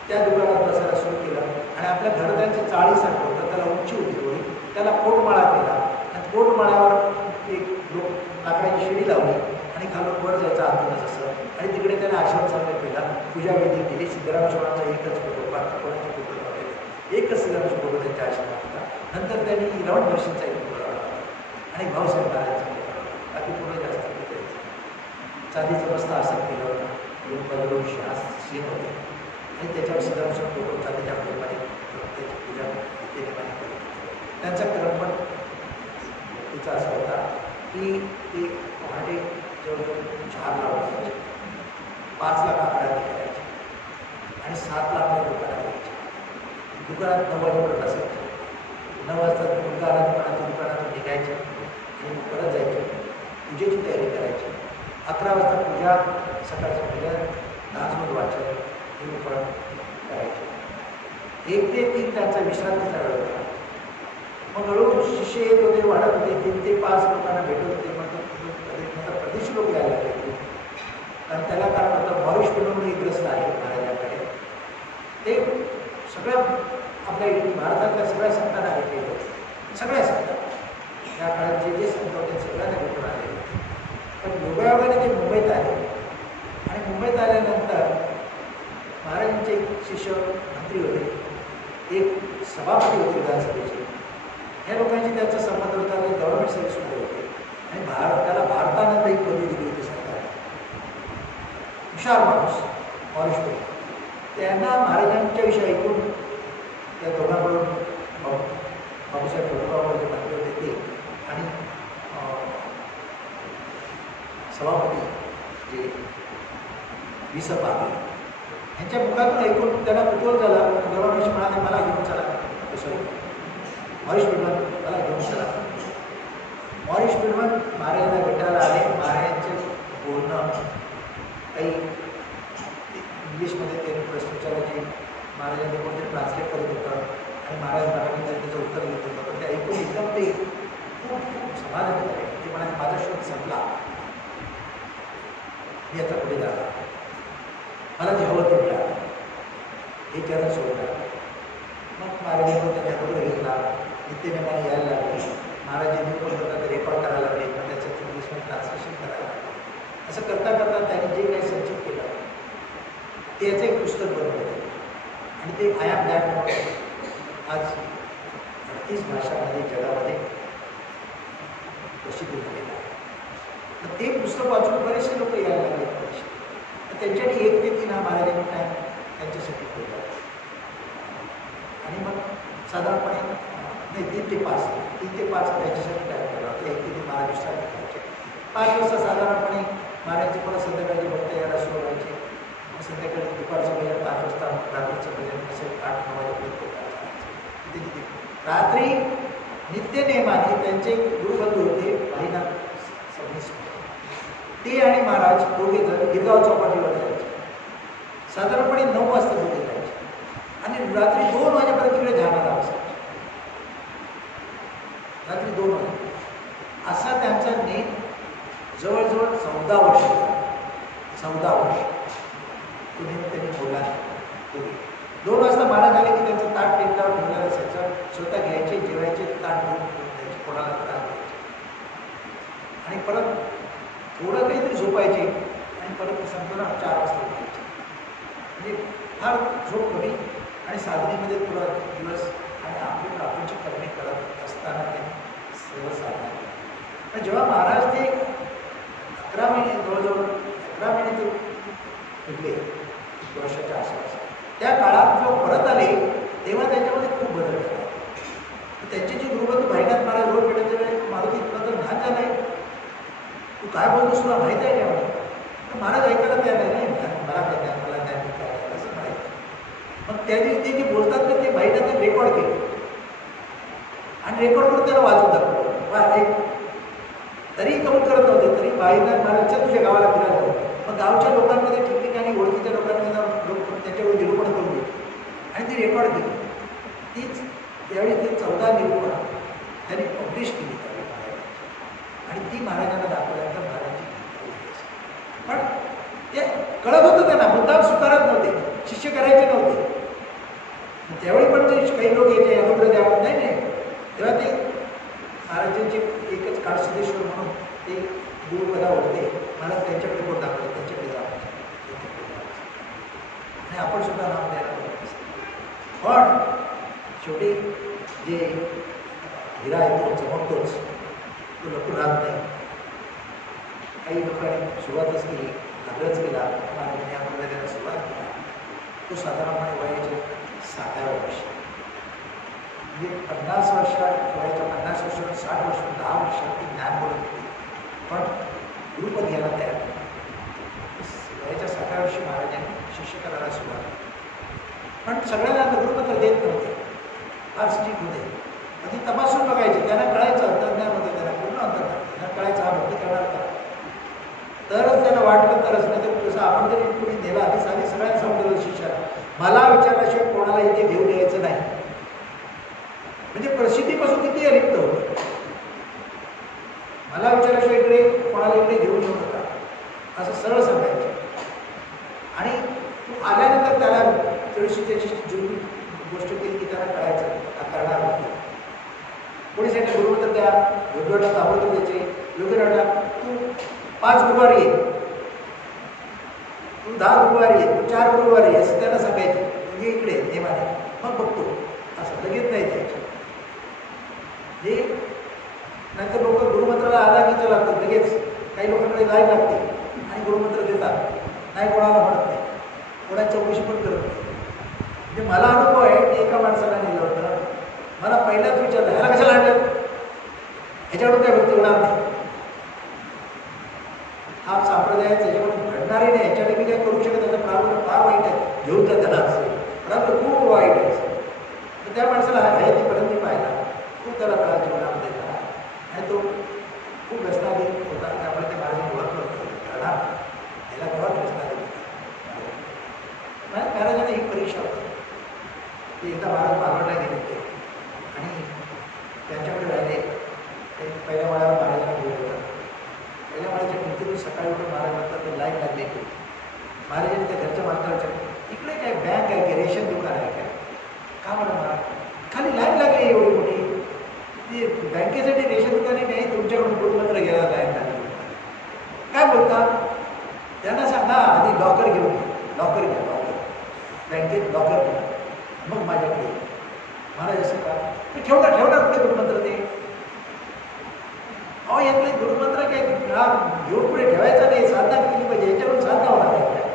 त्या दुकानात बसायला सुरू केलं आणि आपल्या घरदारांची चाळीसारखं होतं, त्याला उंची होती थोडी, त्याला पोटमाळा केला आणि पोटमाळ्यावर एक लाकडाची शिडी लावली आणि खालून वर जायचं आतूनच असं आणि तिकडे त्याने आश्रम चालू केला. पूजा विधी केली. सिद्धराम चव्हाणचा एकच फोटो, कोणाचे फोटो लावलेले, एकच सिद्धरामचा फोटो त्यांच्या आश्रमात होता. नंतर त्यांनी रवण वर्षींचा एक फोटो लावला आणि भाऊसाहेब महाराजांचा फोटो लावला. बाकी पुढे जास्त द्यायचं. चांदीचं मस्त असं केलं होतं. 2 सीन होते आणि त्याच्यावर सिद्धरामचा फोटो चांदीच्या फोटोमध्ये त्याची पूजा केली. त्यांचा क्रम पण तिचा असा होता की ते पहाटे जवळजवळ 4 लावून 5 लाख आकड्या करायचे आणि 7 लाख दुकानात यायचे. दुकानात 9 वाजेपर्यंत असायचे. 9 वाजता दुकानातून निघायचे आणि मग परत जायचे. पूजेची तयारी करायची. 11 वाजता पूजा, सकाळचं पूजा, नाचमत वाचन हे पण करायचे. 1 ते 3 त्यांचा विश्रांतीचा वेळ होता. मग हळूहळू शिष्य येत होते, वाढत होते. 3 ते 5 लोकांना भेटत होते. मग नंतर प्रदेशी लोक यायला लागले. कारण त्याला कारण होतं मॉरिश म्हणून एक ग्रस्त आहे महाराजांकडे. ते सगळ्या आपल्या भारतातल्या सगळ्या संतांना भेटले होते. सगळ्या संतांना त्या काळात जे संत होते सगळ्यांना भेटून आले होते. पण योगायोगाने ते मुंबईत आले आणि मुंबईत आल्यानंतर महाराजांचे एक शिष्य मंत्री होते, एक सभापती होते विधानसभेचे. ह्या लोकांची त्यांचा संबंध होता. ते गव्हर्नमेंट सर्व्हिसमध्ये होते आणि त्याला भारतानंद एक पदवी दिली होती सरकारने. हुशार माणूस मॉरिश. त्यांना महाराजांच्या विषयी ऐकून त्या दोघांकडून बाबासाहेब फडणवीस जे मंत्री होते ते आणि सभापती जे विसपा यांच्या मुखातून ऐकून त्यांना कुतूहल झाला. गव्हर्नमेंट म्हणाले मला घेऊन चला. मॉरिश पिडमन मला घेऊन चला. मॉरिश पिडमन महाराजांना भेटायला आले. महाराजांचे बोलणं काही इंग्लिशमध्ये त्यांनी प्रश्न विचारायचे. महाराजांनी कोणते ट्रान्सलेट करत होतं आणि महाराज मराठीमध्ये त्याचं उत्तर देत होतं. पण ते ऐकून एकदम ते खूप समाधान झाले. ते म्हणाले माझा शोध संपला, मी आता पुढे जाणार, मला जे हवं ते मिळालं, हे चरण सोडणार. मग महाराजांनी त्यांनी अगोदर घेतला. नित्यनेमाने यायला लागले. महाराजांनी पण करता रेकॉर्ड करायला लागले. मग त्याचं इंग्लिशमध्ये ट्रान्सलेशन करायला लागले. असं करता करता त्यांनी जे काही संचित केलं त्याचं एक पुस्तक बनवलं आणि ते आय एम दॅट आज 38 भाषांमध्ये जगामध्ये प्रसिद्ध झालेलं आहे. तर ते पुस्तक वाचून बरेचसे लोक यायला लागले. त्यांच्यासाठी 1 ते 3 हा महाराजांनी टाईम त्यांच्यासाठी ठेवला आणि मग साधारणपणे नाही 3 ते 5 त्यांच्यासाठी टाईम ठेवला होता. 1 ते 3 महाराज विश्रांती करायचे. 5 वाजता साधारणपणे महाराजांचे परत संध्याकाळचे भक्त यायला सुरू व्हायचे. मग संध्याकाळी दुपारचं भजन 5 वाजता, रात्रीचं भजन असे 8-9 वाजेपर्यंत चालायचे. रात्री नित्यनेमाने त्यांचे गुरुबंधू होते भाईनाथ सबनीस, ते आणि महाराज दोघे जण गिरगाव चौपाटीवर जायचे. साधारणपणे 9 वाजता दोघे जायचे आणि रात्री 2 वाजेपर्यंत तिकडे ध्यानाला बसायचे. रात्री 2 वाजे असा त्यांचा नेम जवळजवळ 14 वर्ष. 14 वर्ष तुम्ही त्यांनी बोलला. 2 वाजता महाराज आले की त्यांचं ताट टेबलावर ठेवलेलं असायचं. स्वतः घ्यायचे, जेवायचे, ताट घेऊन द्यायचे, कोणाला त्रास द्यायचे आणि परत थोडं काहीतरी झोपायचे आणि परत संपूर्ण 4 वाजता उठायचे. म्हणजे फार झोप कमी आणि साधनेमध्ये पुरा दिवस आणि आपली प्रापंचिक कर्मे करत असताना त्यांनी सर्व साधना केली. पण जेव्हा महाराज ते 11 महिने जवळजवळ 11 महिने ते फिरले, 1 वर्षाच्या आसपास, त्या काळात जेव्हा परत आले तेव्हा त्याच्यामध्ये खूप बदल झाला. त्यांचे जे गुरुबंधू भाईनाथ महाराज रोड पेटायच्या वेळेस मारुती तुला तर ध्यान झालं आहे, तू काय बोलतोस तुला माहीत आहे का? तर महाराज ऐकायला तयार नाही, मला काय ज्ञान, मला ज्ञान काय असं माहीत. मग त्या दिवशी ते जे बोलतात ना ते भाईनाथने रेकॉर्ड केलं आणि रेकॉर्ड करून त्याला वाजवून दाखवलं. वा एक तरीही कबूल करत नव्हते, तरी भाईनाथ महाराजच्या तुझ्या गावाला फिरायला जाऊ. मग गावच्या लोकांमध्ये ठिकठिकाणी ओळखीच्या लोकांमध्ये जाऊन त्याच्यावर निरूपण करून दिली आणि ती रेकॉर्ड केली. तीच त्यावेळी ते 14 निरूपण त्यांनी पब्लिश केली त्यावेळी महाराज, आणि ती महाराजांना दाखवल्यानंतर महाराजांची. पण ते कळत होतं त्यांना, मुद्दाम स्वीकारत नव्हते, शिष्य करायचे नव्हते. त्यावेळी पण ते काही लोक यायचे अनुग्रह द्या नाही नाही, तेव्हा ते महाराजांचे एकच काळसिद्धेश्वर म्हणून ते गुरुपदा होते. मला त्यांच्याकडे कोण दाखवलं, त्यांच्याकडे जावं, आणि आपण सुद्धा नाव द्यायला पाहिजे. पण शेवटी जे हिरा आहे तो चमकतोच, तो लपून राहत नाही. काही लोकांनी सुरुवातच केली, आग्रहच केला, महाराजांनी आम्हाला द्यायला सुरुवात केला. तो साधारणपणे वयाच्या 7व्या वर्षी, म्हणजे 50 वयाच्या 50 वर्षात 60 वर्ष 10 वर्षात ते ज्ञान बोलत होते, पण गुरुपद घ्यायला तयार नाही. वयाच्या 7व्या वर्षी महाराजांनी शिष्य करायला सुरुवात केली. पण सगळ्यांना गुरुपत्र देत नव्हते, फार स्ट्रिक्ट होते. मग ती तपासून बघायचे, त्यांना कळायचं अंतर्ज्ञान होतं, त्यांना पूर्ण अंतर्ज्ञान, त्यांना कळायचं हा भक्ती करणार का, तरच त्यांना वाटलं तरच. नाही तर जसं आपण जरी कुणी नेला आधी साधी सगळ्यांना समजलं शिष्याला, मला विचारल्याशिवाय कोणाला इथे घेऊन यायचं नाही. म्हणजे प्रसिद्धीपासून किती अलिप्त होतं. मला विचारल्याशिवाय इकडे कोणाला इकडे घेऊन येऊ नका असं सरळ सांगायचं. आणि तू आल्यानंतर त्याला थोडीशी त्याची जुनी गोष्ट केली की त्याला कळायचं करणार होती. कोणी सांगितलं गुरुमंत्र द्या, योग्यवाटा ताबडतोब द्यायचे, योग्यवाटा तू 5 गुरुवारी ये, तू 10 गुरुवारी ये, तू 4 गुरुवारी ये, असं त्यांना सांगायचे. म्हणजे इकडे नेमाने मग बघतो, असं लगेच नाही द्यायचं. हे नाहीतर लोक गुरुमंत्राला आला की ते लागतात लगेच. काही लोकांकडे लाईन लागते आणि गुरुमंत्र देतात, नाही कोणाला म्हणत नाही, कोणाची चौकशी पण करत नाही. म्हणजे मला अनुभव आहे की एका माणसाला नेलं होतं, मला पहिल्याच विचारलं ह्याला कशाला आणलं, ह्याच्याकडून काय भक्ती होणार नाही, हा संप्रदायाचा ह्याच्याकडून घडणारही नाही, ह्याच्याकडे मी काय करू शकत, त्याचा प्रारंभ फार वाईट आहे, घेऊन जा त्याला असेल, प्रारंभ खूप वाईट आहे. तर त्या माणसाला आहे तीपर्यंत मी पाहिला, खूप त्याला त्रास जीवनामध्ये झाला आणि तो खूप व्यसनाधी होता. त्यामुळे ते महाराजांनी ओळखलं होतं, कारण ह्याला तेव्हाच व्यसनाधी होता. महाराजांना ही परीक्षा होती की एकदा महाराज मालवणला गेले होते आणि त्यांच्याकडे राहिले. ते पहिल्या माळ्यावर महाराजांना घेऊन येतात. पहिल्या माळ्याच्या किमतीतून सकाळी उठून महाराज म्हणतात ते लाईन लागली की महाराजांनी त्या घरच्या माणसाच्या इकडे काय बँक आहे की रेशन दुकान आहे काय, का म्हणून महाराज खाली लाईन लागली एवढी मोठी, ती बँकेसाठी रेशन दुकाने नाही, तुमच्याकडून गुरुमंत्र घ्यायला लाईन लागली. काय बोलता, त्यांना सांगा आधी लॉकर घेऊन लॉकर घ्या, लॉकर बँकेत लॉकर घ्या, मग माझ्याकडे. महाराज असं का ठेवणार पुढे गुरुमंत्र ते, अहो यातले गुरुमंत्र काय घेऊन पुढे ठेवायचा नाही, साधना केली पाहिजे, याच्याकडून साधना होणार नाही.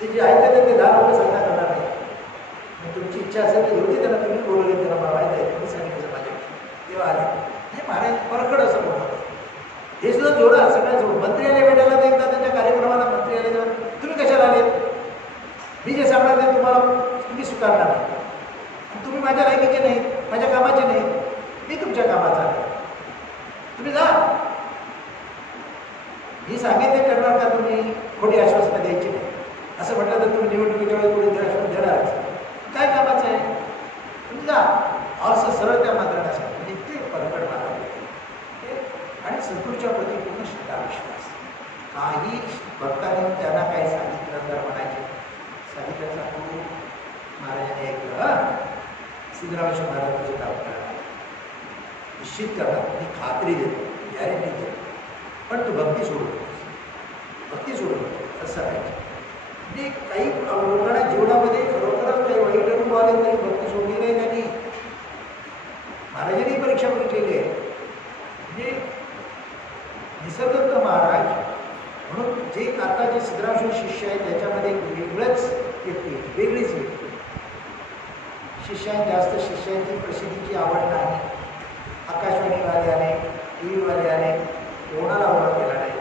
ते जे ऐकतात ते 10 लोक साधना करणार नाही. तुमची इच्छा असेल तर होती त्यांना, तुम्ही बोलवले त्यांना मला माहीत आहे, तुम्ही सांगितलं माझ्या तेव्हा आले. हे महाराज परकड असं बोलतात. हे सुद्धा जोडा, सगळ्या जोड. मंत्री आले भेटायला ते एकदा त्यांच्या कार्यक्रमाला मंत्री आले तेव्हा तुम्ही कशाला आले, मी जे सांगणार ते तुम्हाला तुम्ही स्वीकारणार नाही, तुम्ही माझ्या लायकीचे नाही, माझ्या कामाचे नाही, मी तुमच्या कामाचा नाही, तुम्ही जा. मी सांगितले करणार का तुम्ही, खोटी आश्वासनं द्यायची नाही. असं म्हटलं तर तुम्ही निवडणुकीच्या वेळेस थोडी आश्वासन देणारच, काय कामाचं आहे, तुम्ही जा असं सरळ त्या मंत्र्यांना सांगितलं. म्हणजे ते परकड मानव होते आणि सद्गुरूच्या प्रती पूर्ण श्रद्धा विश्वास. काही भक्तांनी त्यांना काही सांगितलं तर म्हणायचे सांगितल्याचा खूप महाराजांनी ऐकलं, सिद्धरामेश्वर महाराज तुझे काम करणार, निश्चित करणार, मी खात्री देतो, गॅरंटी देतो, पण तू भक्ती सोडू नकोस, भक्ती सोडू नको असं आहे. म्हणजे काही लोकांना जीवनामध्ये खरोखरच काही वाईट अनुभव आले तरी भक्ती सोडली नाही त्यांनी. महाराजांनी परीक्षा बघितलेली आहे. म्हणजे निसर्गदत्त महाराज म्हणून जे आता जे सिद्धरामेश्वर शिष्य आहे त्याच्यामध्ये वेगळंच व्यक्ती, वेगळीच व्यक्ती. जास्त शिष्यांची प्रसिद्धीची आवड नाही. आकाशवाणीवाले आले, टी व्हीवाले आले, कोणाला ओळख केला नाही.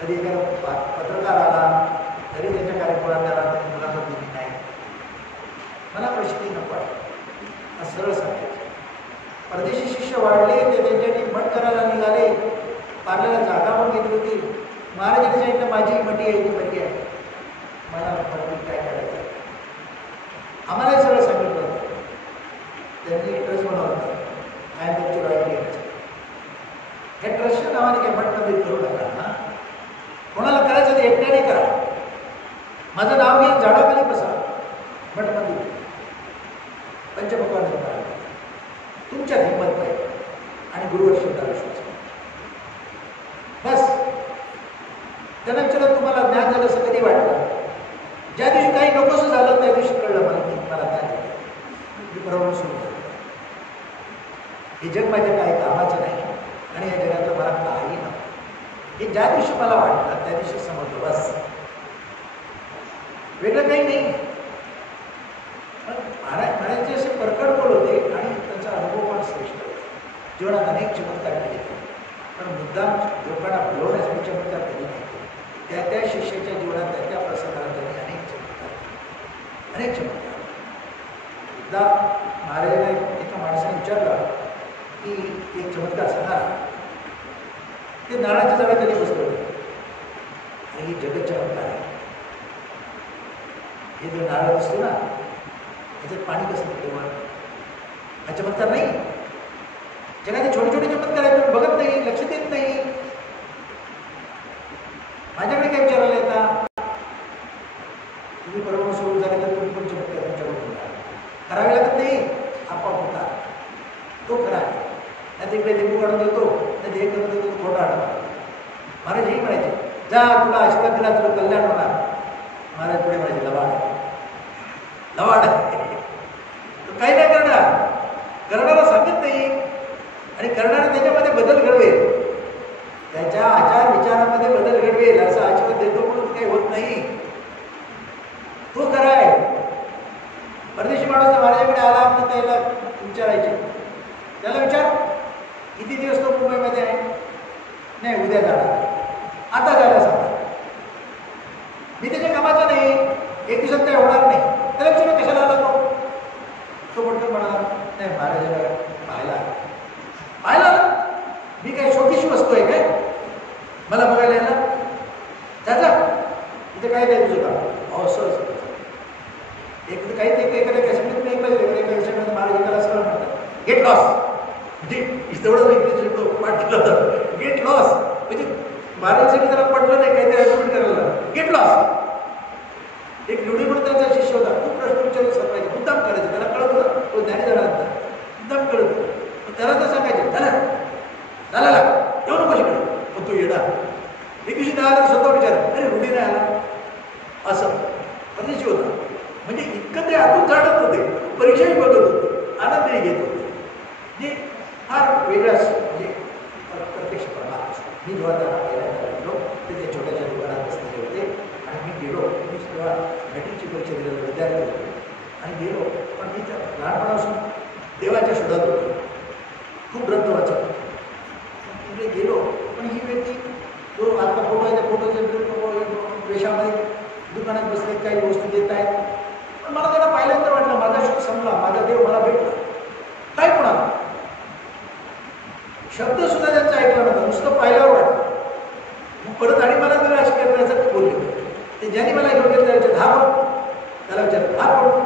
कधी एखादा पत्रकार आला तरी त्याच्या कार्यक्रमात त्याला त्यांनी मुलाखत दिली नाही. मला प्रसिद्धी नको आहे सरळ सांगायचं. परदेशी शिष्य वाढले ते त्यांच्यासाठी मठ करायला निघाले. पार्ल्याला जागा पण घेतली होती. महाराजांनी सांगितलं माझी मठी आहे ती मठी आहे, मला मठी काय करायचं. आम्हालाही सगळं सांगितलं होतं. त्यांनी एक ट्रस्ट बनवलं होतं, आय एम तुमची रॉयल्टी आहे. हे ट्रस्टच्या नावाने काही मठमध्ये करू नका. हां, कोणाला करायचं ते एकट्याने करा. माझं नाव घ्या, झाडाखाली बसा, मठमध्ये पंचपक्वान्न करा. तुमच्या हिंमत पाहिजे आणि गुरुवर श्रद्धा विश्वास. बस त्यांना विचारलं तुम्हाला ज्ञान झालं असं कधी वाटलं? ज्या दिवशी काही नकोसं झालं त्या दिवशी कळलं मला की मला ज्ञान झालं. मी बरोबर सुरू झालं. हे जग माझ्या काही कामाचं नाही आणि या जगाचं मला काही नव्हतं. हे ज्या दिवशी मला वाटलं त्या दिवशी समजलं बस, वेगळं काही नाही. महाराजांचे असे परकड बोल होते आणि त्यांचा अनुभव पण श्रेष्ठ होता. जीवनात अनेक चमत्कार केले, पण मुद्दाम लोकांना बोलवण्यासाठी चमत्कार कधी नाही केले. त्या त्या शिष्याच्या जीवनात त्या त्या प्रसंगाला त्यांनी अनेक चमत्कार. एकदा महाराजांना एका माणसाने विचारलं की एक चमत्कार सांगा. ते नारळाच्या झाडाखाली बसले होते आणि ही जगत चमत्कार आहे. हे जो नारळ असतो ना त्याच्यात पाणी कसं निघते वर, हा चमत्कार नाही. जगात छोटे छोटे चमत्कार आहेत, पण बघत नाही, लक्ष देत नाही. माझ्याकडे काय विचारायला येतात, तुम्ही बरोबर सुरू झाले तर तुम्ही पण चमत्कार तुमच्याकडून करावे लागत नाही, आपोआप होता. तो खरा आहे. नाही तिकडे लिंबू काढून देतो, नाही हे करून देतो, खोटा आडवा. महाराज हे म्हणायचे, जा तुला आशीर्वाद दिला तुला कल्याण होणार. महाराज पुढे म्हणायचे लवाड आहे, लवाड आहे. काही नाही करणार, करणारा सांगत नाही आणि करणारा त्याच्यामध्ये बदल घडवेल, त्याच्या आचार विचारामध्ये बदल घडवेल. असं आशीर्वाद देतो म्हणून काही होत नाही. तो खरा आहे. परदेशी माणूस महाराजांकडे आला तर त्याला विचारायचे, त्याला विचार किती दिवस तो मुंबईमध्ये आहे? नाही, उद्या जाणार. आता जायला सांगा. मी त्याच्या कामाचा नाही, एक दिवसात काही होणार नाही. त्याला विचार कशाला आला तो पटकन म्हणाला, नाही महाराजांना पाहायला मी काय शोकीशी वस्तू आहे काय मला बघायला यायला? जा इथे काय नाही तुझं काम. असं एक काही ते एखाद्या कॅसेटमध्ये एका कॅसेटमध्ये महाराजांना सरळ म्हणतात गेट लॉस. म्हणजे तेवढं पाठ केलं होतं गेट लॉस. म्हणजे महाराजांसाठी त्याला पटलं नाही, काहीतरी ॲडमिट करायला गेट लॉस. एक लुडी म्हणून त्यांचा शिष्य होता, खूप प्रश्न विचारून सांगायचे, मुद्दाम करायचं. त्याला कळत होतं तो ज्ञानी झाल्यानंतर मुद्दाम कळत होतं. त्याला तर सांगायचे झाला येऊ नको शिकडे, मग तो येणार. एक दिवशी नाही आला स्वतः विचार, अरे रुढी नाही आला असं परदेशी होता. म्हणजे इतकं ते आतून झाडत होते, परीक्षाही बघत होते, आनंदही घेत होते. म्हणजे फार वेगळाच म्हणजे प्रत्यक्ष प्रमाण. मी जेव्हा त्यांना पहिल्यांदा भेटलो ते त्या छोट्याशा दुकानात बसलेले होते आणि मी गेलो. मी तेव्हा मॅट्रिकची परीक्षा दिलेला विद्यार्थी होतो आणि गेलो. पण मी त्या लहानपणापासून देवाच्या शोधात होतो, खूप ग्रंथ वाचत होतो. तिकडे गेलो, पण ही व्यक्ती जो आता फोटो आहे त्या फोटोच्या वेशामध्ये दुकानात बसले, काही वस्तू देत आहेत. पण मला त्याला पाहिल्यानंतर वाटलं माझा शोध संपला, माझा देव मला भेटला. काय कोणाला शब्द सुद्धा त्यांचा ऐकला नव्हता, नुसतं पाहिल्यावर वाटलं. मग परत आणि मला जर अशी करण्यासाठी बोलले ते ज्यांनी मला घेऊन गेलं त्याच्या हा कोण, त्याला विचारलं हा कोण,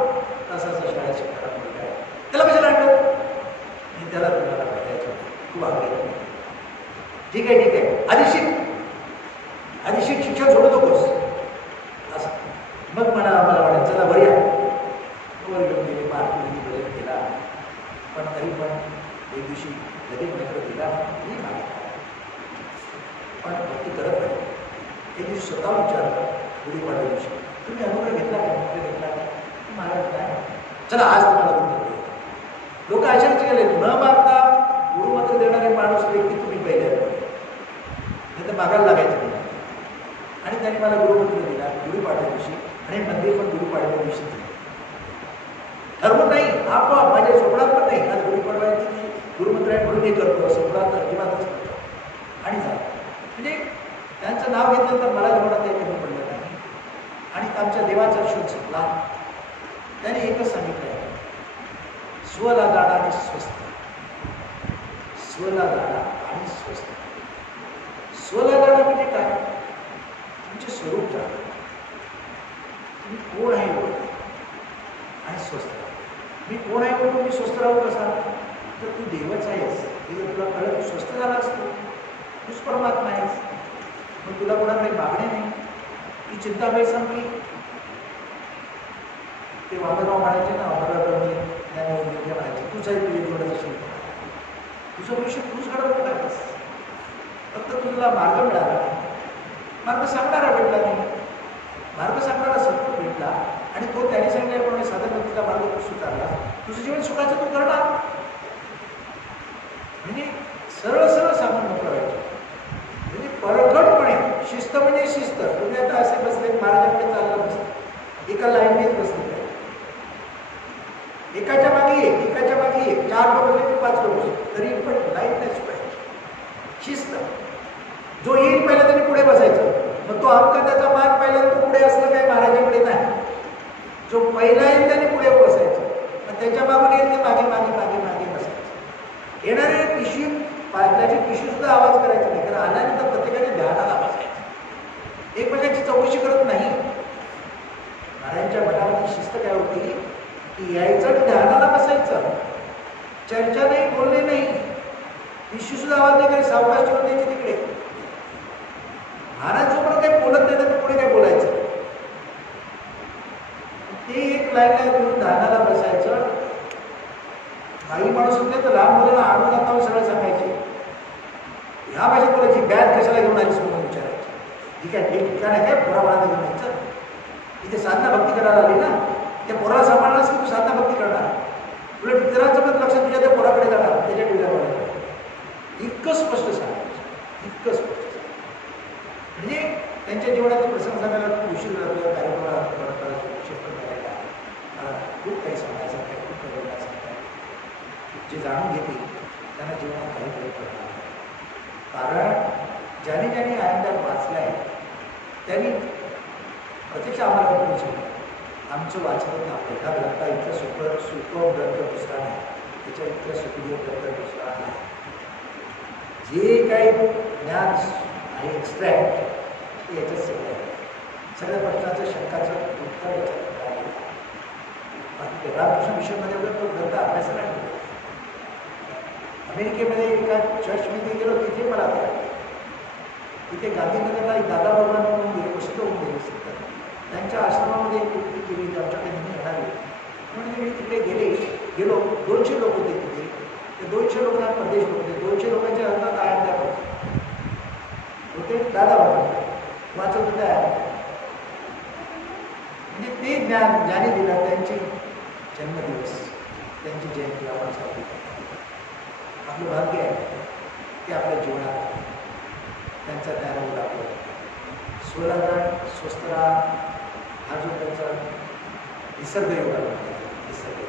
तसा शाळेत शिकणारा मुलगा आहे, त्याला कशाला आणलं? मी त्याला तुम्हाला भेटायचं खूप आग्रह. ठीक आहे आधी शिक्षण सोडू नकोस असं. मग मला वाटेल चला वर या. वर घेऊन गेले, मार्केटमध्ये बदल केला. पण तरी पण एक दिवशी लगेच मित्र दिला मी मागितला, पण भक्ती करत नाही. एक दिवशी स्वतः विचारलं गुढीपाडव्या दिवशी, तुम्ही अनुभव घेतला का? मित्र घेतला का? महाराज नाही. चला आज तुम्हाला गुरु देतो. लोक आश्चर्य गेले, न मागता गुरुमंत्र देणारे माणूस व्यक्ती तुम्ही पहिल्या नाही तर मागायला लागायचं नाही. आणि त्यांनी मला गुरुमंत्र दिला गुढीपाडव्या दिवशी आणि मंदिर पण गुढीपाडव्या दिवशी दिलं. ठरवून नाही, आपोआप माझ्या स्वप्नात पण नाही. आज गुढीपाडव्याची मी गुरुमंत्रांकडून हे करतो, स्वप्नात अजिबातच करतो आणि झालं. म्हणजे त्यांचं नाव घेतलं तर मला जेवढं ते कमी पडलं नाही. आणि आमच्या देवाचा शोध सुटला. त्याने एकच सांगितलं, स्वला जाणा आणि स्वस्थ, स्वला जाणा आणि स्वस्थ. स्वला जाणं म्हणजे काय? तुमचे स्वरूप जाणं, तुम्ही कोण आहे ओळख, आणि स्वस्थ राहा. मी कोण आहे म्हणून मी स्वस्थ राहू कसा? तर तू देवच आहेस हे जर तुला कळलं, तू स्वस्थ झाला असतो. तूच परमात्मा आहेस. मग तुला कोणाकडे मागणे नाही, ती चिंता काही संपली. ते वामनराव म्हणायचे ना, वामनराव म्हणायचे, तूच आहे तुझ्या जीवनाचं शिल्प, तुझं भविष्य तूच घडवून आहेस. फक्त तुला मार्ग मिळाला नाही, मार्ग सांगणारा भेटला नाही. मार्ग सांगणारा सत्य भेटला आणि तो त्याने सांगितल्याप्रमाणे साधन भक्तीचा मार्ग तू स्वीकारला, तुझं जीवन सुखाचं तू करणार. म्हणजे सरळ सरळ सांगून मोकळं व्हायचं. म्हणजे परखडपणे, शिस्त म्हणजे शिस्त. तुम्ही आता असे बसले, महाराजांकडे चाललं बसले, एका लाईनीत बसले, एकाच्या मागे एक, एकाच्या मागे एक, 4 लोक बसले की 5 लोक बसले, तरी पण लाईन नाही सुटायची. शिस्त. जो येईल पहिला त्यांनी पुढे बसायचं. मग तो आमका त्याचा मान पाहिला तो पुढे असलं काही महाराजांकडे नाही. जो पहिला येईल त्याने पुढे बसायचं, मग त्याच्या मागून येईल ते मागे मागे मागे मागे बसायचं. येणारे पिशवी, पाटल्याची पिशवी सुद्धा आवाज करायचा नाही, कारण आल्यानंतर प्रत्येकाने ध्यानाला बसायचं. एकमेकांची चौकशी करत नाही. महाराजांच्या मठामध्ये शिस्त काय होती की यायचं ध्यानाला बसायचं, चर्चा नाही, बोलणे नाही. पिशवी सुद्धा आवाज नाही करायची, सावकाश ठेवून द्यायची तिकडे. महाराज जोपर्यंत काही बोलत नाही तर पुढे काय बोलायचं. ते एक लाईनला घेऊन ध्यानाला बसायचं. काही माणूस होते तर लहान मुलांना आणून जाताना सगळं सांगायचे, ह्या भाषेत बोलायची, बॅग कशाला घेऊन आलीस म्हणून विचारायची. ठीक आहे, हे ठिकाण आहे काय पोराबाळांना घेऊन यायचं, इथे साधना भक्ती करायला आली ना, त्या पोराला सांभाळणारच की तू साधना भक्ती करणार. उलट इतरांचं पण लक्ष तुझ्या त्या पोराकडे जाणार, त्याच्या डोळ्याकडे. इतकं स्पष्ट सांगायचं, इतकं स्पष्ट. म्हणजे त्यांच्या जीवनाचा प्रसंग सांगायला खूप उशीर लागतो. कार्यक्रमाला करायला खूप काही सांगायचं आहे, खूप काही बोलण्यासारखं आहे. जे जाणून घेतील त्यांना जीवनात काही फरक पडणार नाही. कारण ज्याने ज्याने आनंदात वाचला आहे त्यांनी प्रत्यक्ष आम्हाला भेटून सांगितलं, आमचं वाचन आपलं एका ग्रंथा इतकं सुखद ग्रंथ दुसरा नाही, त्याच्या इतकं सुखदेव ग्रंथ दुसरा नाही. जे काही ज्ञान आहे एक्स्ट्रॅक्ट ते याच्यात सगळं आहे. सगळ्या प्रश्नाचं शंकाचं उत्तर याच्यात मिळालेलं आहे. बाकी रामकृष्ण मिशनमध्ये वगैरे तो ग्रंथ अभ्यासाला ठेवला. अमेरिकेमध्ये एका चर्चमध्ये गेलो, तिथे मला कळलं. तिथे गांधीनगरला एक दादा भगवान म्हणून गेले, प्रसिद्ध होऊन गेले सध्या. त्यांच्या आश्रमामध्ये एक व्यक्ती केली, आमच्याकडे नेहमी येणारी. म्हणजे मी तिकडे गेलो 200 लोक होते तिथे. ते 200 लोकांना परदेश होते. 200 लोकांच्या हातात आयंदा होते. दादा भगवान वाचत होते. म्हणजे ते ज्ञान ज्याने दिलं त्यांचे जन्मदिवस, त्यांची जयंती आपण साजरी करतो. आपलं भाग्य आहे ते आपल्या जीवनात त्यांचा ज्ञान दाखवतो. स्वराजान स्वस्थ राहा हा जो त्यांचा निसर्ग योगा निसर्ग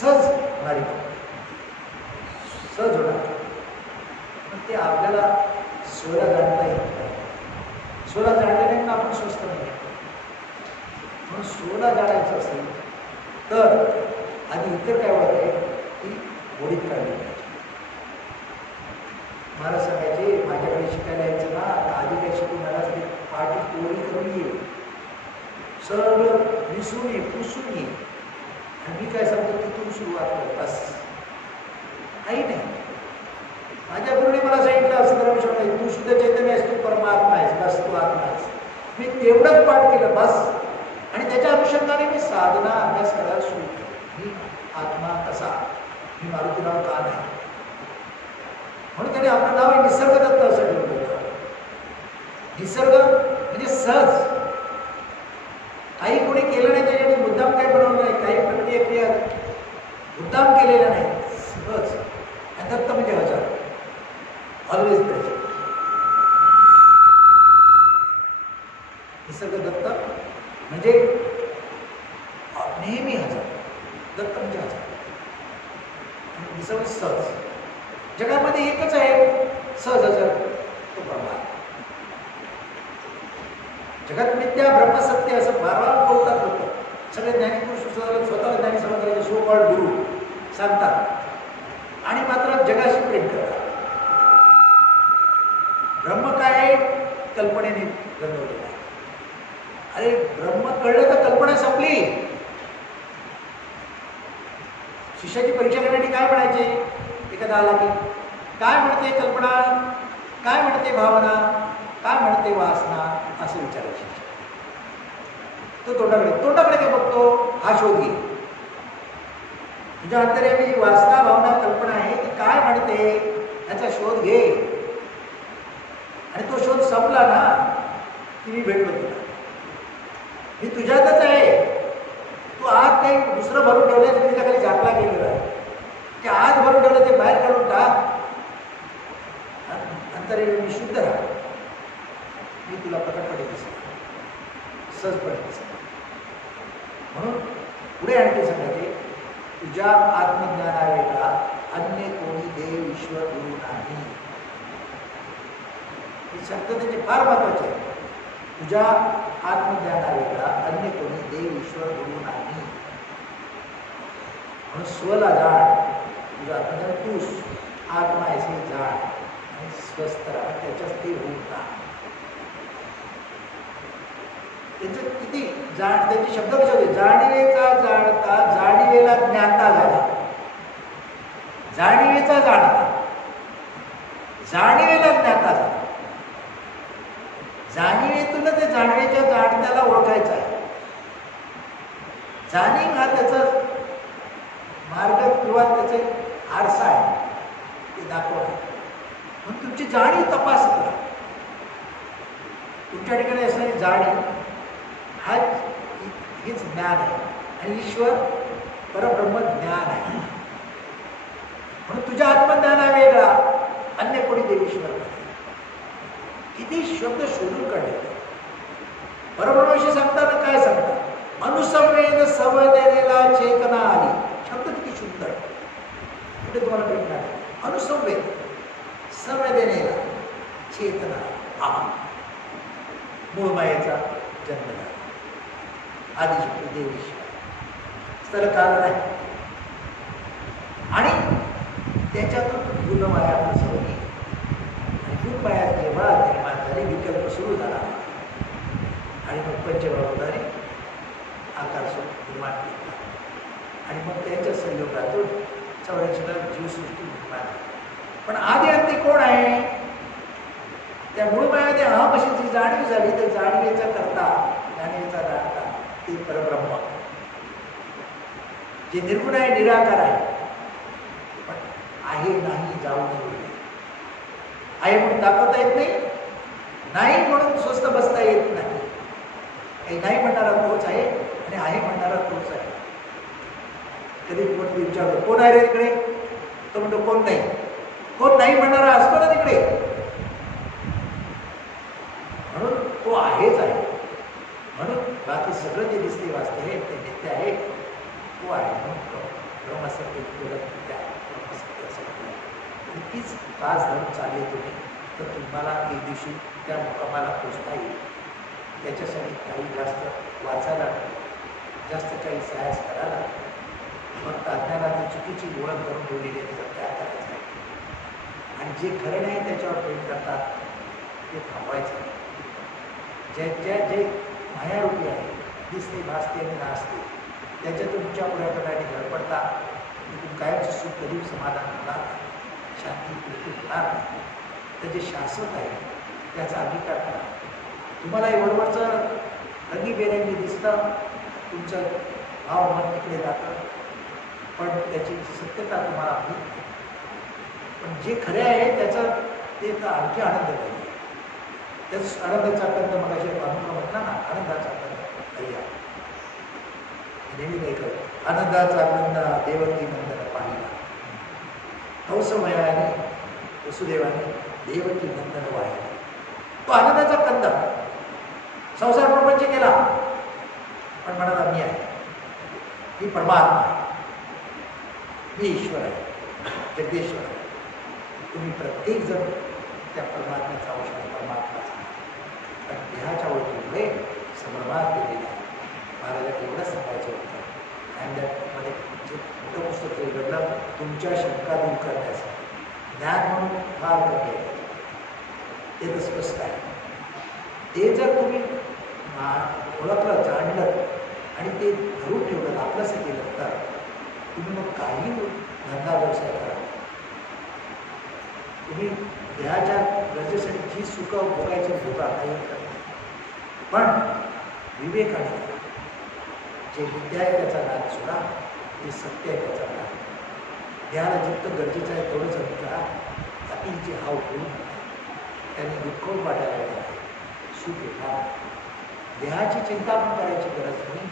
सहज होणारी सहज होणार. पण ते आपल्याला स्वरा जाणता येत नाही. स्वरा जाणल्याने आपण स्वस्थ नाही. म्हणून स्वरा जाणायचं असेल तर आधी इतर काय होत आहे की गोडीत काढली पाहिजे. मला सांगायचे माझ्याकडे शिकायला यायचं ना, आता आधी काय शिकून मला ते पाठी कोरी करून ये, सगळं विसरून ये, पुसून ये, आणि मी काय सांगतो तिथून सुरुवात कर. बस काही नाही. माझ्या गुरुने मला सांगितलं असं तर विषय नाही, तू शुद्ध चैतन्य आहेस, तू परमात्मा आहेस, बस तू आत्मा आहेस. मी तेवढंच पाठ केलं बस. आणि त्याच्या अनुषंगाने मी साधना अभ्यास करायला सुरू केला. मी आत्मा कसा, मी मारुतीराव का नाही. म्हणून त्याने आपलं नाव आहे निसर्ग दत्त असं ठेवलं होतं. निसर्ग म्हणजे सहज. काही कोणी केलं नाही त्याच्याने मुद्दाम काही बनवलं नाही, काही प्रक्रिया क्रिया मुद्दाम केलेल्या नाही, सहज. आणि दत्त म्हणजे हजार, ऑलवेज प्रेझेंट. निसर्ग दत्त म्हणजे नेहमी हजर. दत्त म्हणजे हजार आणि दिसावं सहज. जगामध्ये एकच आहे सहज हजर, तो ब्रह्मा. जगत मिथ्या ब्रह्म सत्य असं बारबार बोलतात लोक. सगळे ज्ञानीपुरुष स्वतः ज्ञानी समजले सो कॉल्ड गुरु सांगतात आणि मात्र जगाशी प्रेम करतात. ब्रह्म काय आहे? कल्पनेने गंधवलेलं आहे. अरे ब्रह्म कळलं तर कल्पना संपली. शिष्याची परीक्षा करण्यासाठी काय म्हणायचे? एखादा आला की काय म्हणते कल्पना, काय म्हणते भावना, काय म्हणते वासना, असं विचारायचे. तो तोंडाकडे काय बघतो? हा शोध घे. तुझ्या अंतर्यामी जी वासना भावना कल्पना आहे ती काय म्हणते याचा शोध घे. आणि तो शोध संपला ना की मी भेटलो तुला. मी तुझ्यातच आहे. तू आत काही दुसरं भरून ठेवलंय, तुझ्या खाली झाकला गेलेला आहे. ते आत भरून ठेवलं ते बाहेर काढून टाक. अंतर्यामी शुद्ध राहा. मी तुला प्रकटपणे दिसेल, सहजपणे दिसेल. म्हणून पुढे आणखी सांगायचे, तुझ्या आत्मज्ञानावेळेला अन्य कोणी देव ईश्वर गुरु नाही. हे शब्द त्याचे फार महत्वाचे आहे. तुझ्या आत्मज्ञानावेळेला अन्य कोणी देव ईश्वर गुरु नाही. म्हणून स्वला जाण. तुझं आत्मज्ञान तूच आत्मा ऐसे जाण आणि स्वस्थ राहा. त्याच्याच ते होऊन राहा. त्याचं किती जाण, त्याचे शब्द कसे होते? जाणीवेचा जाणता जाणीवेला ज्ञाता झाला. जाणीवेचा जाणता जाणीवेला ज्ञाता झाला. जाणीवेतून ते जाणीवेच्या जाणत्याला ओळखायचं आहे. जाणीव हा त्याचा मार्ग किंवा त्याचे आरसा आहे, ते दाखवणं. म्हणून तुमची जाणीव तपासत करा. तुमच्या ठिकाणी असणारी जाणीव हेच ज्ञान आहे आणि ईश्वर परब्रह्म ज्ञान आहे. म्हणून तुझ्या आत्मज्ञानावेळेला अन्य कोणी देवीश्वर नाही. किती शब्द शोधून काढले. परब्रह्माशी सांगताना काय सांगतात? अनुसंवेद संवेदनेला चेतना आली. शब्द किती सुंदर, कुठे तुम्हाला भेटणार आहे? अनुसंवेद संवेदनेला चेतना आ. मूळ मायेचा जन्म झाला. आदिशक्ती देवीश्वर स्थल कारण आहे. आणि त्याच्यातून गुणमाया फसवली. आणि गुणमाया जेव्हा निर्माण झाली, विकल्प सुरू झाला आणि मग पंचभावधारी आकार निर्माण केला. आणि मग त्यांच्या संयोगातून 84 जीवसृष्टी निर्माण झाली. पण आधी अंती कोण आहे? त्या मूळमायाने अहमशी जी जाणीव झाली, तर जाणीवेचा करता, जाणीवेचा जाणता ते परब्रह्म जे निर्गुण आहे, निराकार आहे. पण आहे नाही जाऊ नये. आहे म्हणून दाखवता येत नाही, नाही म्हणून स्वस्त बसता येत नाही. काही नाही म्हणणारा तोच आहे आणि आहे म्हणणारा तोच आहे. कधी कोणी विचारतो कोण आहे रे तिकडे, तो म्हणतो कोण नाही. कोण नाही म्हणणारा असतो ना तिकडे, म्हणून तो आहेच आहे. म्हणून बाकी सगळं जे दिसते वाचते आहे ते नित्य आहे, तो आहे. म्हणून ब्रह्मसत्य ब्रह्मसत्य असं म्हटलं. आणि तीच तास धरून चालले तुम्ही तर तुम्हाला एक दिवशी त्या मुकामाला पोचता येईल. त्याच्यासाठी काही जास्त वाचायला, जास्त काही साहस करायला, फक्त अज्ञानाची चुकीची ओळख करून ठेवलेली त्याचा त्याग करायचा आहे. आणि जे खरं नाही त्याच्यावर प्रेम करतात ते थांबवायचं आहे. जे मायारूपी आहे, दिसते भासते आणि नाचते, त्याच्यातून तुमच्या पुढ्याकडे धडपडता तिथून कायमचं सुख कधी समाधान होणार नाही, शांती पूर्ती होणार नाही. तर जे शाश्वत आहे त्याचा अंगीकार करा. तुम्हाला वरवरचं रंगीबेरंगी दिसतं, तुमचं भाव मन तिकडे जातं, पण त्याची सत्यता तुम्हाला माहीत नाही. पण जे खरे आहे त्याचं ते तर आणखी आनंद नाही. त्याच आनंदाचा कंद मग अशा बांधून म्हटला ना, आनंदाचा कंद अय्या नेहमी नाही करत. आनंदाचा कंद देवकी नंदन पाहिला. हौसमयाने वसुदेवाने देवकी नंदन वाहिला. तो आनंदाचा कंद संसार प्रपंच केला, पण म्हणत मी आहे, ही परमात्मा आहे. मी ईश्वर आहे, जगदीश्वर आहे. तुम्ही प्रत्येक जण त्या परमात्म्याचा अंश आहे, परमात्माचा. कारण देहाच्या ओळखीमुळे संभ्रमात केलेला आहे. महाराजांना एवढंच सांगायचं होतं. आणि त्यामध्ये जे मोठं पुस्तक उघडलं तुमच्या शंका दूर करण्यासाठी. ज्ञान म्हणून फार मोठे आहे, ते तर स्पष्ट आहे. ते जर तुम्ही ओळखलं, जाणलं आणि ते धरून ठेवलं, आपलंसं केलं तर तुम्ही मग काही धंदा व्यवसाय करा. तुम्ही देहाच्या गरजेसाठी जी सुखं भोगायची भोगा काही करत नाही, पण विवेकाने जे विद्या आहे त्याचा नाद सोडा, जे सत्य आहे त्याचा नाद. देहाला जितकं गरजेचं आहे तेवढं जप करा. अतिची हाव करू नका, त्याने दुःख वाटायला आहे, सुख येणार. देहाची चिंता पण करायची गरज नाही.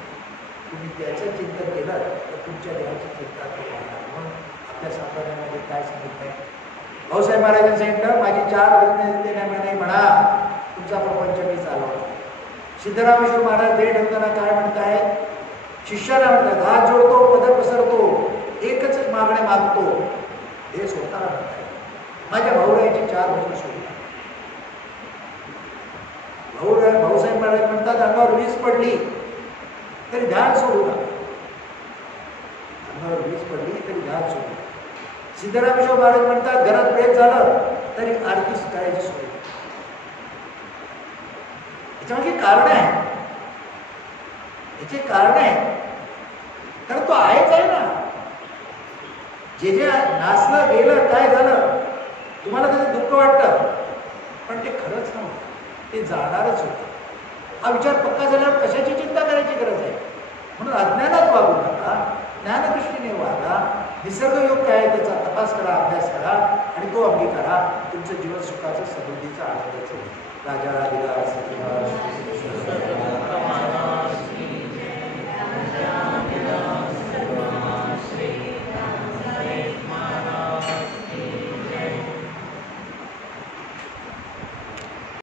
तुम्ही त्याचं चिंतन केलं तर तुमच्या देहाची चिंता होणार. म्हणून आपल्या संप्रदायामध्ये काय सांगितलं आहे? भाऊसाहेब महाराजांनी सांगितलं, माझी 4 वचने म्हणा, तुमचा प्रपंच मी चालवला. सिद्धरामेश्वर महाराज दे ठेवताना काय म्हणतायत? शिष्याला म्हणतात, हात जोडतो, पदर पसरतो, एकच मागणे मागतो, हे स्वतःला म्हणताय. माझ्या भाऊरायाची 4 वचनं सोडली. भाऊसाहेब महाराज म्हणतात, अंगावर वीज पडली तरी ध्यान सोडू नका. अंगावर वीज पडली तरी ध्यान सोडू नका. सिद्धरामेश्वर महाराज म्हणतात, घरात प्रेत झालं तरी आरती करायची सोडू नका. याच्यामागे कारण आहे, याचे कारण आहे. कारण तो आहेच आहे ना. जे जे नाचलं गेलं काय झालं, तुम्हाला त्याचं दुःख वाटतं, पण ते खरंच नव्हतं, ते जाणारच होतं. हा विचार पक्का झाल्यावर कशाची चिंता करायची गरज आहे? म्हणून अज्ञानात वागू नका, ज्ञानदृष्टीने वागा. निसर्गयोग काय आहे त्याचा तपास करा, अभ्यास करा आणि तो अंगीकारा. तुमचं जीवन सुखाचं, समृद्धीचं, आनंदाचं होईल. राजा राधिका